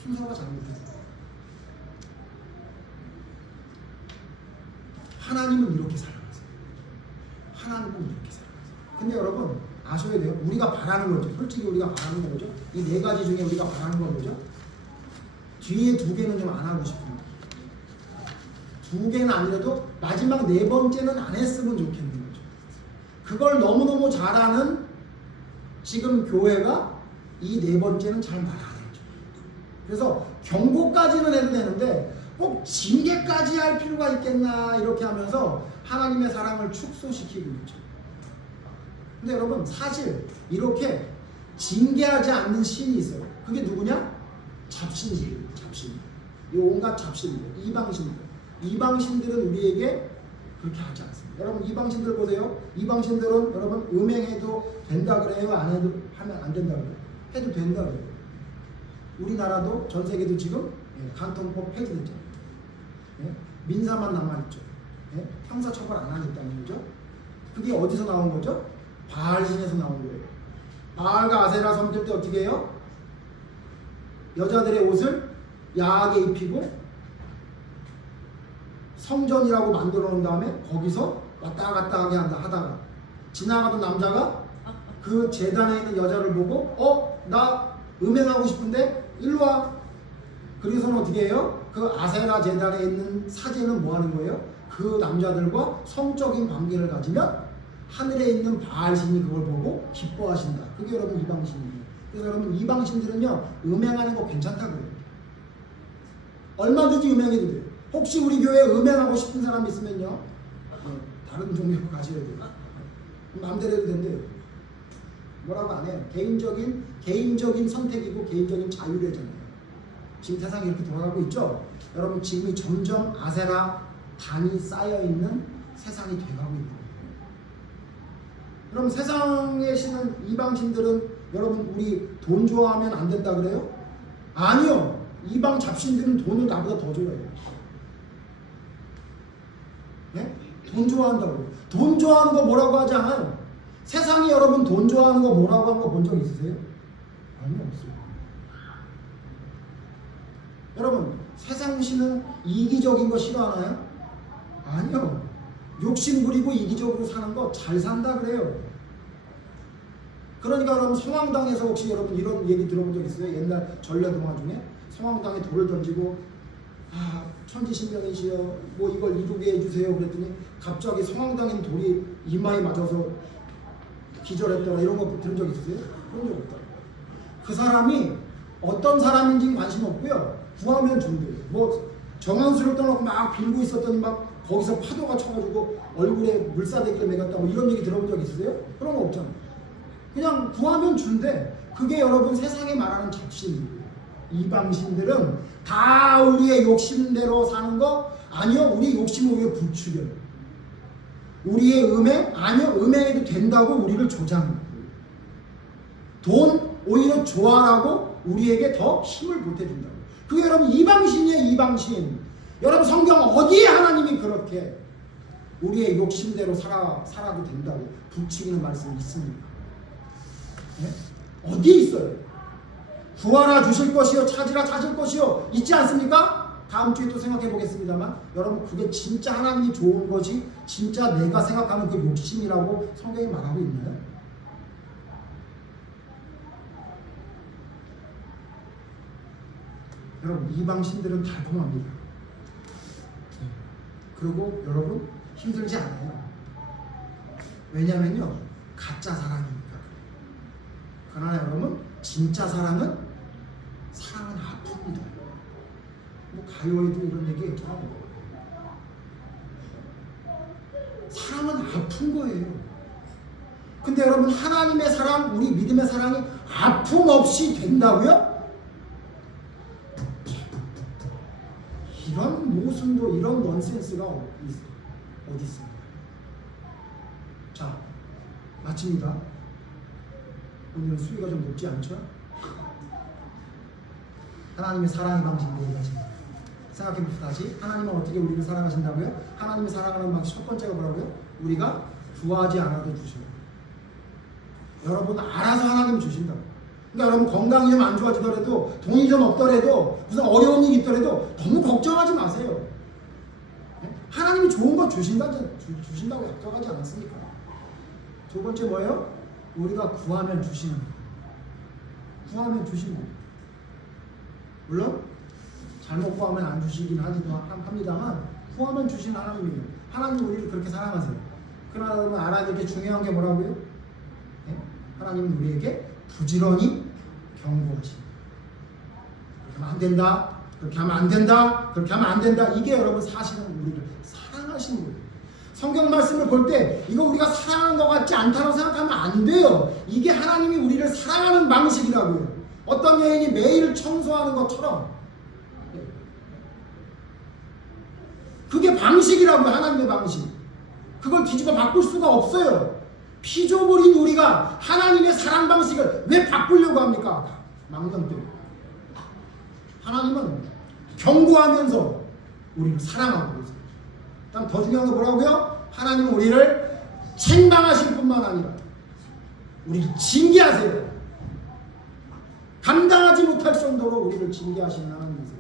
순서가 잘못돼요. 하나님은 이렇게 살아가세요. 하나님은 이렇게 살아가세요. 근데 여러분 아셔야 돼요. 우리가 바라는 거죠. 솔직히 우리가 바라는 건 뭐죠? 이 네 가지 중에 우리가 바라는 건 뭐죠? 뒤에 두 개는 좀 안 하고 싶습니다. 두 개는 아니라도 마지막 네 번째는 안 했으면 좋겠는 거죠. 그걸 너무너무 잘하는 지금 교회가 이 네 번째는 잘 말 안 했죠. 그래서 경고까지는 해도 되는데 꼭 징계까지 할 필요가 있겠나 이렇게 하면서 하나님의 사랑을 축소시키고 있죠. 근데 여러분 사실 이렇게 징계하지 않는 신이 있어요. 그게 누구냐? 잡신이에요. 잡신. 이 온갖 잡신들, 이방신들. 이방신들은 우리에게 그렇게 하지 않습니다. 여러분 이방신들 보세요. 이방신들은 여러분 음행해도 된다 그래요? 안 해도 하면 안 된다 그래요? 해도 된다 그래요. 우리나라도 전 세계도 지금 간통법 폐지됐잖아요. 민사만 남아있죠. 형사처벌 안 하겠다는 거죠. 그게 어디서 나온 거죠? 바알신에서 나온 거예요. 바알과 아세라 섬길 때 어떻게 해요? 여자들의 옷을 야하게 입히고 성전이라고 만들어 놓은 다음에 거기서 왔다 갔다 하게 하다가 지나가던 남자가 그 제단에 있는 여자를 보고 나 음행하고 싶은데 일로 와. 그래서는 어떻게 해요? 그 아세라 제단에 있는 사제는 뭐 하는 거예요? 그 남자들과 성적인 관계를 가지면 하늘에 있는 바알신이 그걸 보고 기뻐하신다. 그게 여러분 이방신이에요. 그래서 여러분 이방신들은요 음행하는 거 괜찮다고 그래요. 얼마든지 음행해도 돼요. 혹시 우리 교회에 음행하고 싶은 사람 있으면요 다른 종교 가셔야 돼요. 마음대로 해도 된대요. 뭐라고 안 해요. 개인적인 선택이고 개인적인 자유래잖아요. 지금 세상이 이렇게 돌아가고 있죠. 여러분 지금이 점점 아세라 단이 쌓여있는 세상이 돼가고 있는 거예요. 그럼 세상에 신은 이방신들은 여러분 우리 돈 좋아하면 안 된다 그래요? 아니요. 이방 잡신들은 돈을 나보다 더 좋아해요. 네? 돈 좋아한다고. 돈 좋아하는 거 뭐라고 하지 않아요. 세상이 여러분 돈 좋아하는 거 뭐라고 하는 거 본 적 있으세요? 아니요, 없어요. 여러분 세상 신은 이기적인 거 싫어하나요? 아니요. 욕심 부리고 이기적으로 사는 거 잘 산다 그래요. 그러니까 여러분 성황당에서 혹시 여러분 이런 얘기 들어본 적 있어요? 옛날 전래동화 중에 성황당에 돌을 던지고 천지신명이시여 뭐 이걸 이루게 해주세요 그랬더니 갑자기 성황당인 돌이 이마에 맞아서 기절했다나 이런 거 들은 적 있으세요? 그런 적 없다. 그 사람이 어떤 사람인지 관심 없고요. 구하면 준대요. 뭐 정한수를 떠나고 막 빌고 있었더니 막 거기서 파도가 쳐가지고 얼굴에 물사대기를 매겼다 뭐 이런 얘기 들어본 적 있으세요? 그런 거 없잖아요. 그냥 구하면 준대. 그게 여러분 세상에 말하는 잡신이에요. 이방신들은 다 우리의 욕심대로 사는 거 아니요. 우리 욕심을 오히려 부추겨요. 우리의 음행 아니요. 음행해도 된다고 우리를 조장해요. 돈 오히려 좋아라고 우리에게 더 힘을 보태준다고. 그게 여러분 이방신이에요. 이방신. 여러분 성경 어디에 하나님이 그렇게 우리의 욕심대로 살아도 된다고 부추기는 말씀이 있습니까? 네? 어디에 있어요? 구하라 주실 것이요 찾으라 찾을 것이요 있지 않습니까? 다음 주에 또 생각해 보겠습니다만 여러분 그게 진짜 하나님이 좋은 것이 진짜 내가 생각하는 그 욕심이라고 성경이 말하고 있나요? 여러분 이방신들은 달콤합니다. 그리고 여러분 힘들지 않아요. 왜냐면요 가짜 사랑이니까. 그러나 여러분 진짜 사랑은 아픕니다. 뭐 가요에도 이런 얘기 있잖아요. 사랑은 아픈 거예요. 근데 여러분 하나님의 사랑, 우리 믿음의 사랑이 아픔 없이 된다고요? 이런 모순도 이런 넌센스가 어디 있습니까? 자, 마칩니다. 오늘은 수위가 좀 높지 않죠? 하나님의 사랑의 방식이 얘기하십니다. 생각해봅시다. 다시 하나님은 어떻게 우리를 사랑하신다고요? 하나님이 사랑하는 방식 첫 번째가 뭐라고요? 우리가 구하지 않아도 주셔요. 여러분 알아서 하나님 주신다고. 그러니까 여러분 건강이 좀 안 좋아지더라도 돈이 좀 없더라도 무슨 어려운 일이 있더라도 너무 걱정하지 마세요. 하나님이 좋은 거 주신다고 약속하지 않았습니까? 두 번째 뭐예요? 우리가 구하면 주시는 거예요. 구하면 주시는 거예요. 물론 잘못 구하면 안 주시긴 합니다만 구하면 주시는 하나님이에요. 하나님 우리를 그렇게 사랑하세요. 그러나 알아야 될 게 중요한 게 뭐라고요? 네? 하나님은 우리에게 부지런히 경고하십니다. 그렇게 하면 안 된다. 그렇게 하면 안 된다. 그렇게 하면 안 된다. 이게 여러분 사실은 우리를 사랑하시는 거예요. 성경 말씀을 볼 때 이거 우리가 사랑하는 것 같지 않다고 생각하면 안 돼요. 이게 하나님이 우리를 사랑하는 방식이라고요. 어떤 여인이 매일 청소하는 것처럼 그게 방식이라고요. 하나님의 방식. 그걸 뒤집어 바꿀 수가 없어요. 피조물인 우리가 하나님의 사랑 방식을 왜 바꾸려고 합니까? 망령 때문에. 하나님은 경고하면서 우리를 사랑하고 있어요. 더 중요한 건 뭐라고요? 하나님은 우리를 책망하실 뿐만 아니라 우리를 징계하세요. 감당하지 못할 정도로 우리를 징계하시는 하나님이세요.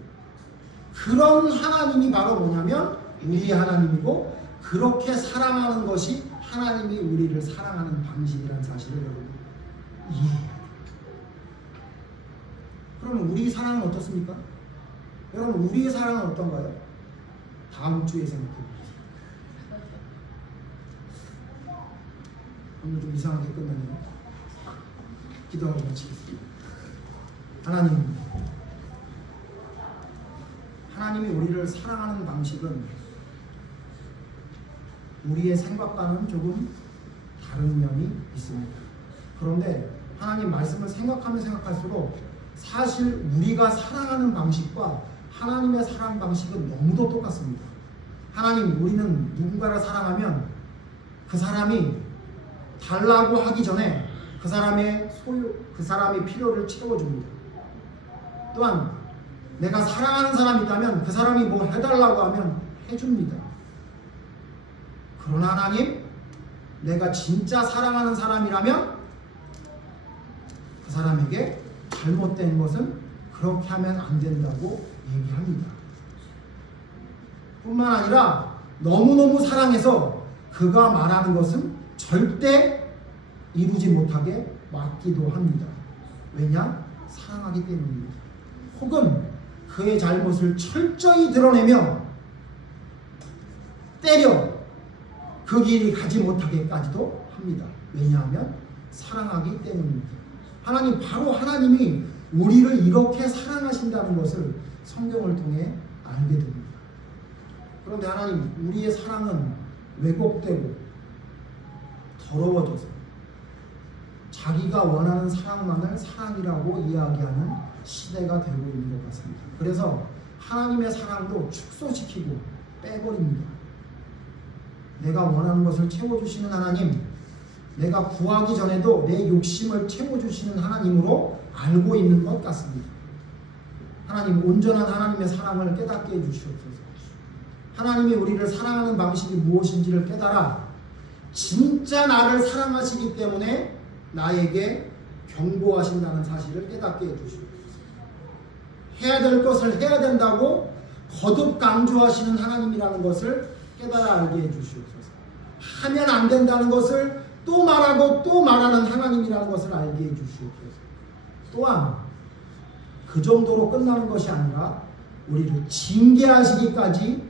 그런 하나님이 바로 뭐냐면 우리의 하나님이고, 그렇게 사랑하는 것이 하나님이 우리를 사랑하는 방식이라는 사실을 여러분 이해해야 돼요. 그러면 우리 사랑은 어떻습니까? 여러분, 우리의 사랑은 어떤가요? 다음 주에 생각해 보겠습니다. 오늘 좀 이상하게 끝나네요. 기도하고 마치겠습니다. 하나님이 우리를 사랑하는 방식은 우리의 생각과는 조금 다른 면이 있습니다. 그런데 하나님 말씀을 생각하면 생각할수록 사실 우리가 사랑하는 방식과 하나님의 사랑 방식은 너무도 똑같습니다. 하나님, 우리는 누군가를 사랑하면 그 사람이 달라고 하기 전에 그 사람의 필요를 채워줍니다. 또한 내가 사랑하는 사람이 있다면 그 사람이 뭐 해달라고 하면 해줍니다. 그러나 하나님, 내가 진짜 사랑하는 사람이라면 그 사람에게 잘못된 것은 그렇게 하면 안 된다고 얘기합니다. 뿐만 아니라 너무너무 사랑해서 그가 말하는 것은 절대 이루지 못하게 막기도 합니다. 왜냐? 사랑하기 때문입니다. 혹은 그의 잘못을 철저히 드러내며 때려 그 길이 가지 못하게까지도 합니다. 왜냐하면 사랑하기 때문입니다. 하나님, 바로 하나님이 우리를 이렇게 사랑하신다는 것을 성경을 통해 알게 됩니다. 그런데 하나님, 우리의 사랑은 왜곡되고 더러워져서 자기가 원하는 사랑만을 사랑이라고 이야기하는 시대가 되고 있는 것 같습니다. 그래서 하나님의 사랑도 축소시키고 빼버립니다. 내가 원하는 것을 채워주시는 하나님, 내가 구하기 전에도 내 욕심을 채워주시는 하나님으로 알고 있는 것 같습니다. 하나님, 온전한 하나님의 사랑을 깨닫게 해주시옵소서. 하나님이 우리를 사랑하는 방식이 무엇인지를 깨달아 진짜 나를 사랑하시기 때문에 나에게 경고하신다는 사실을 깨닫게 해주시옵소서. 해야 될 것을 해야 된다고 거듭 강조하시는 하나님이라는 것을 깨달아 알게 해주시옵소서. 하면 안 된다는 것을 또 말하고 또 말하는 하나님이라는 것을 알게 해주시옵소서. 또한 그 정도로 끝나는 것이 아니라 우리를 징계하시기까지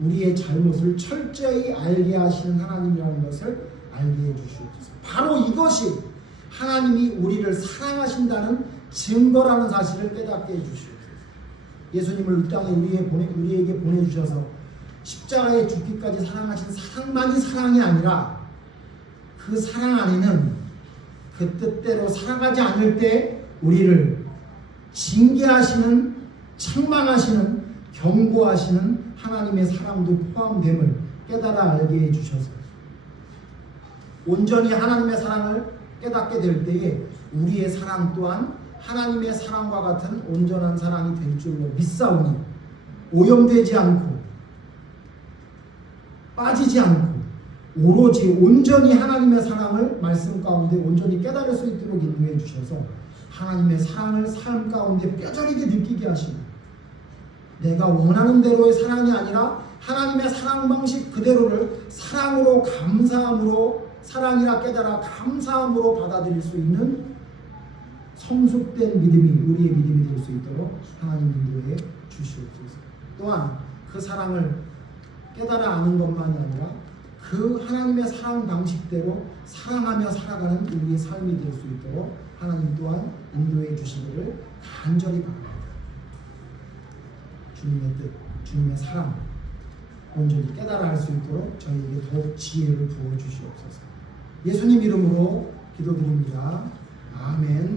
우리의 잘못을 철저히 알게 하시는 하나님이라는 것을 알게 해주시옵소서. 바로 이것이 하나님이 우리를 사랑하신다는 증거라는 사실을 깨닫게 해주시옵소서. 예수님을 이 땅에 우리에게 보내주셔서 십자가에 죽기까지 사랑하신 사랑만이 사랑이 아니라 그 사랑 안에는 그 뜻대로 살아가지 않을 때 우리를 징계하시는, 책망하시는, 경고하시는 하나님의 사랑도 포함됨을 깨달아 알게 해주셔서 온전히 하나님의 사랑을 깨닫게 될 때에 우리의 사랑 또한 하나님의 사랑과 같은 온전한 사랑이 될 줄로 믿사오니 오염되지 않고 빠지지 않고 오로지 온전히 하나님의 사랑을 말씀 가운데 온전히 깨달을 수 있도록 인도해 주셔서 하나님의 사랑을 삶 가운데 뼈저리게 느끼게 하시고 내가 원하는 대로의 사랑이 아니라 하나님의 사랑 방식 그대로를 사랑으로, 감사함으로, 사랑이라 깨달아 감사함으로 받아들일 수 있는 성숙된 믿음이 우리의 믿음이 될 수 있도록 하나님 인도해 주시옵소서. 또한 그 사랑을 깨달아 아는 것만이 아니라 그 하나님의 사랑 방식대로 사랑하며 살아가는 우리의 삶이 될 수 있도록 하나님 또한 인도해 주시기를 간절히 바랍니다. 주님의 뜻, 주님의 사랑 온전히 깨달아 할 수 있도록 저희에게 더욱 지혜를 부어 주시옵소서. 예수님 이름으로 기도드립니다. 아멘.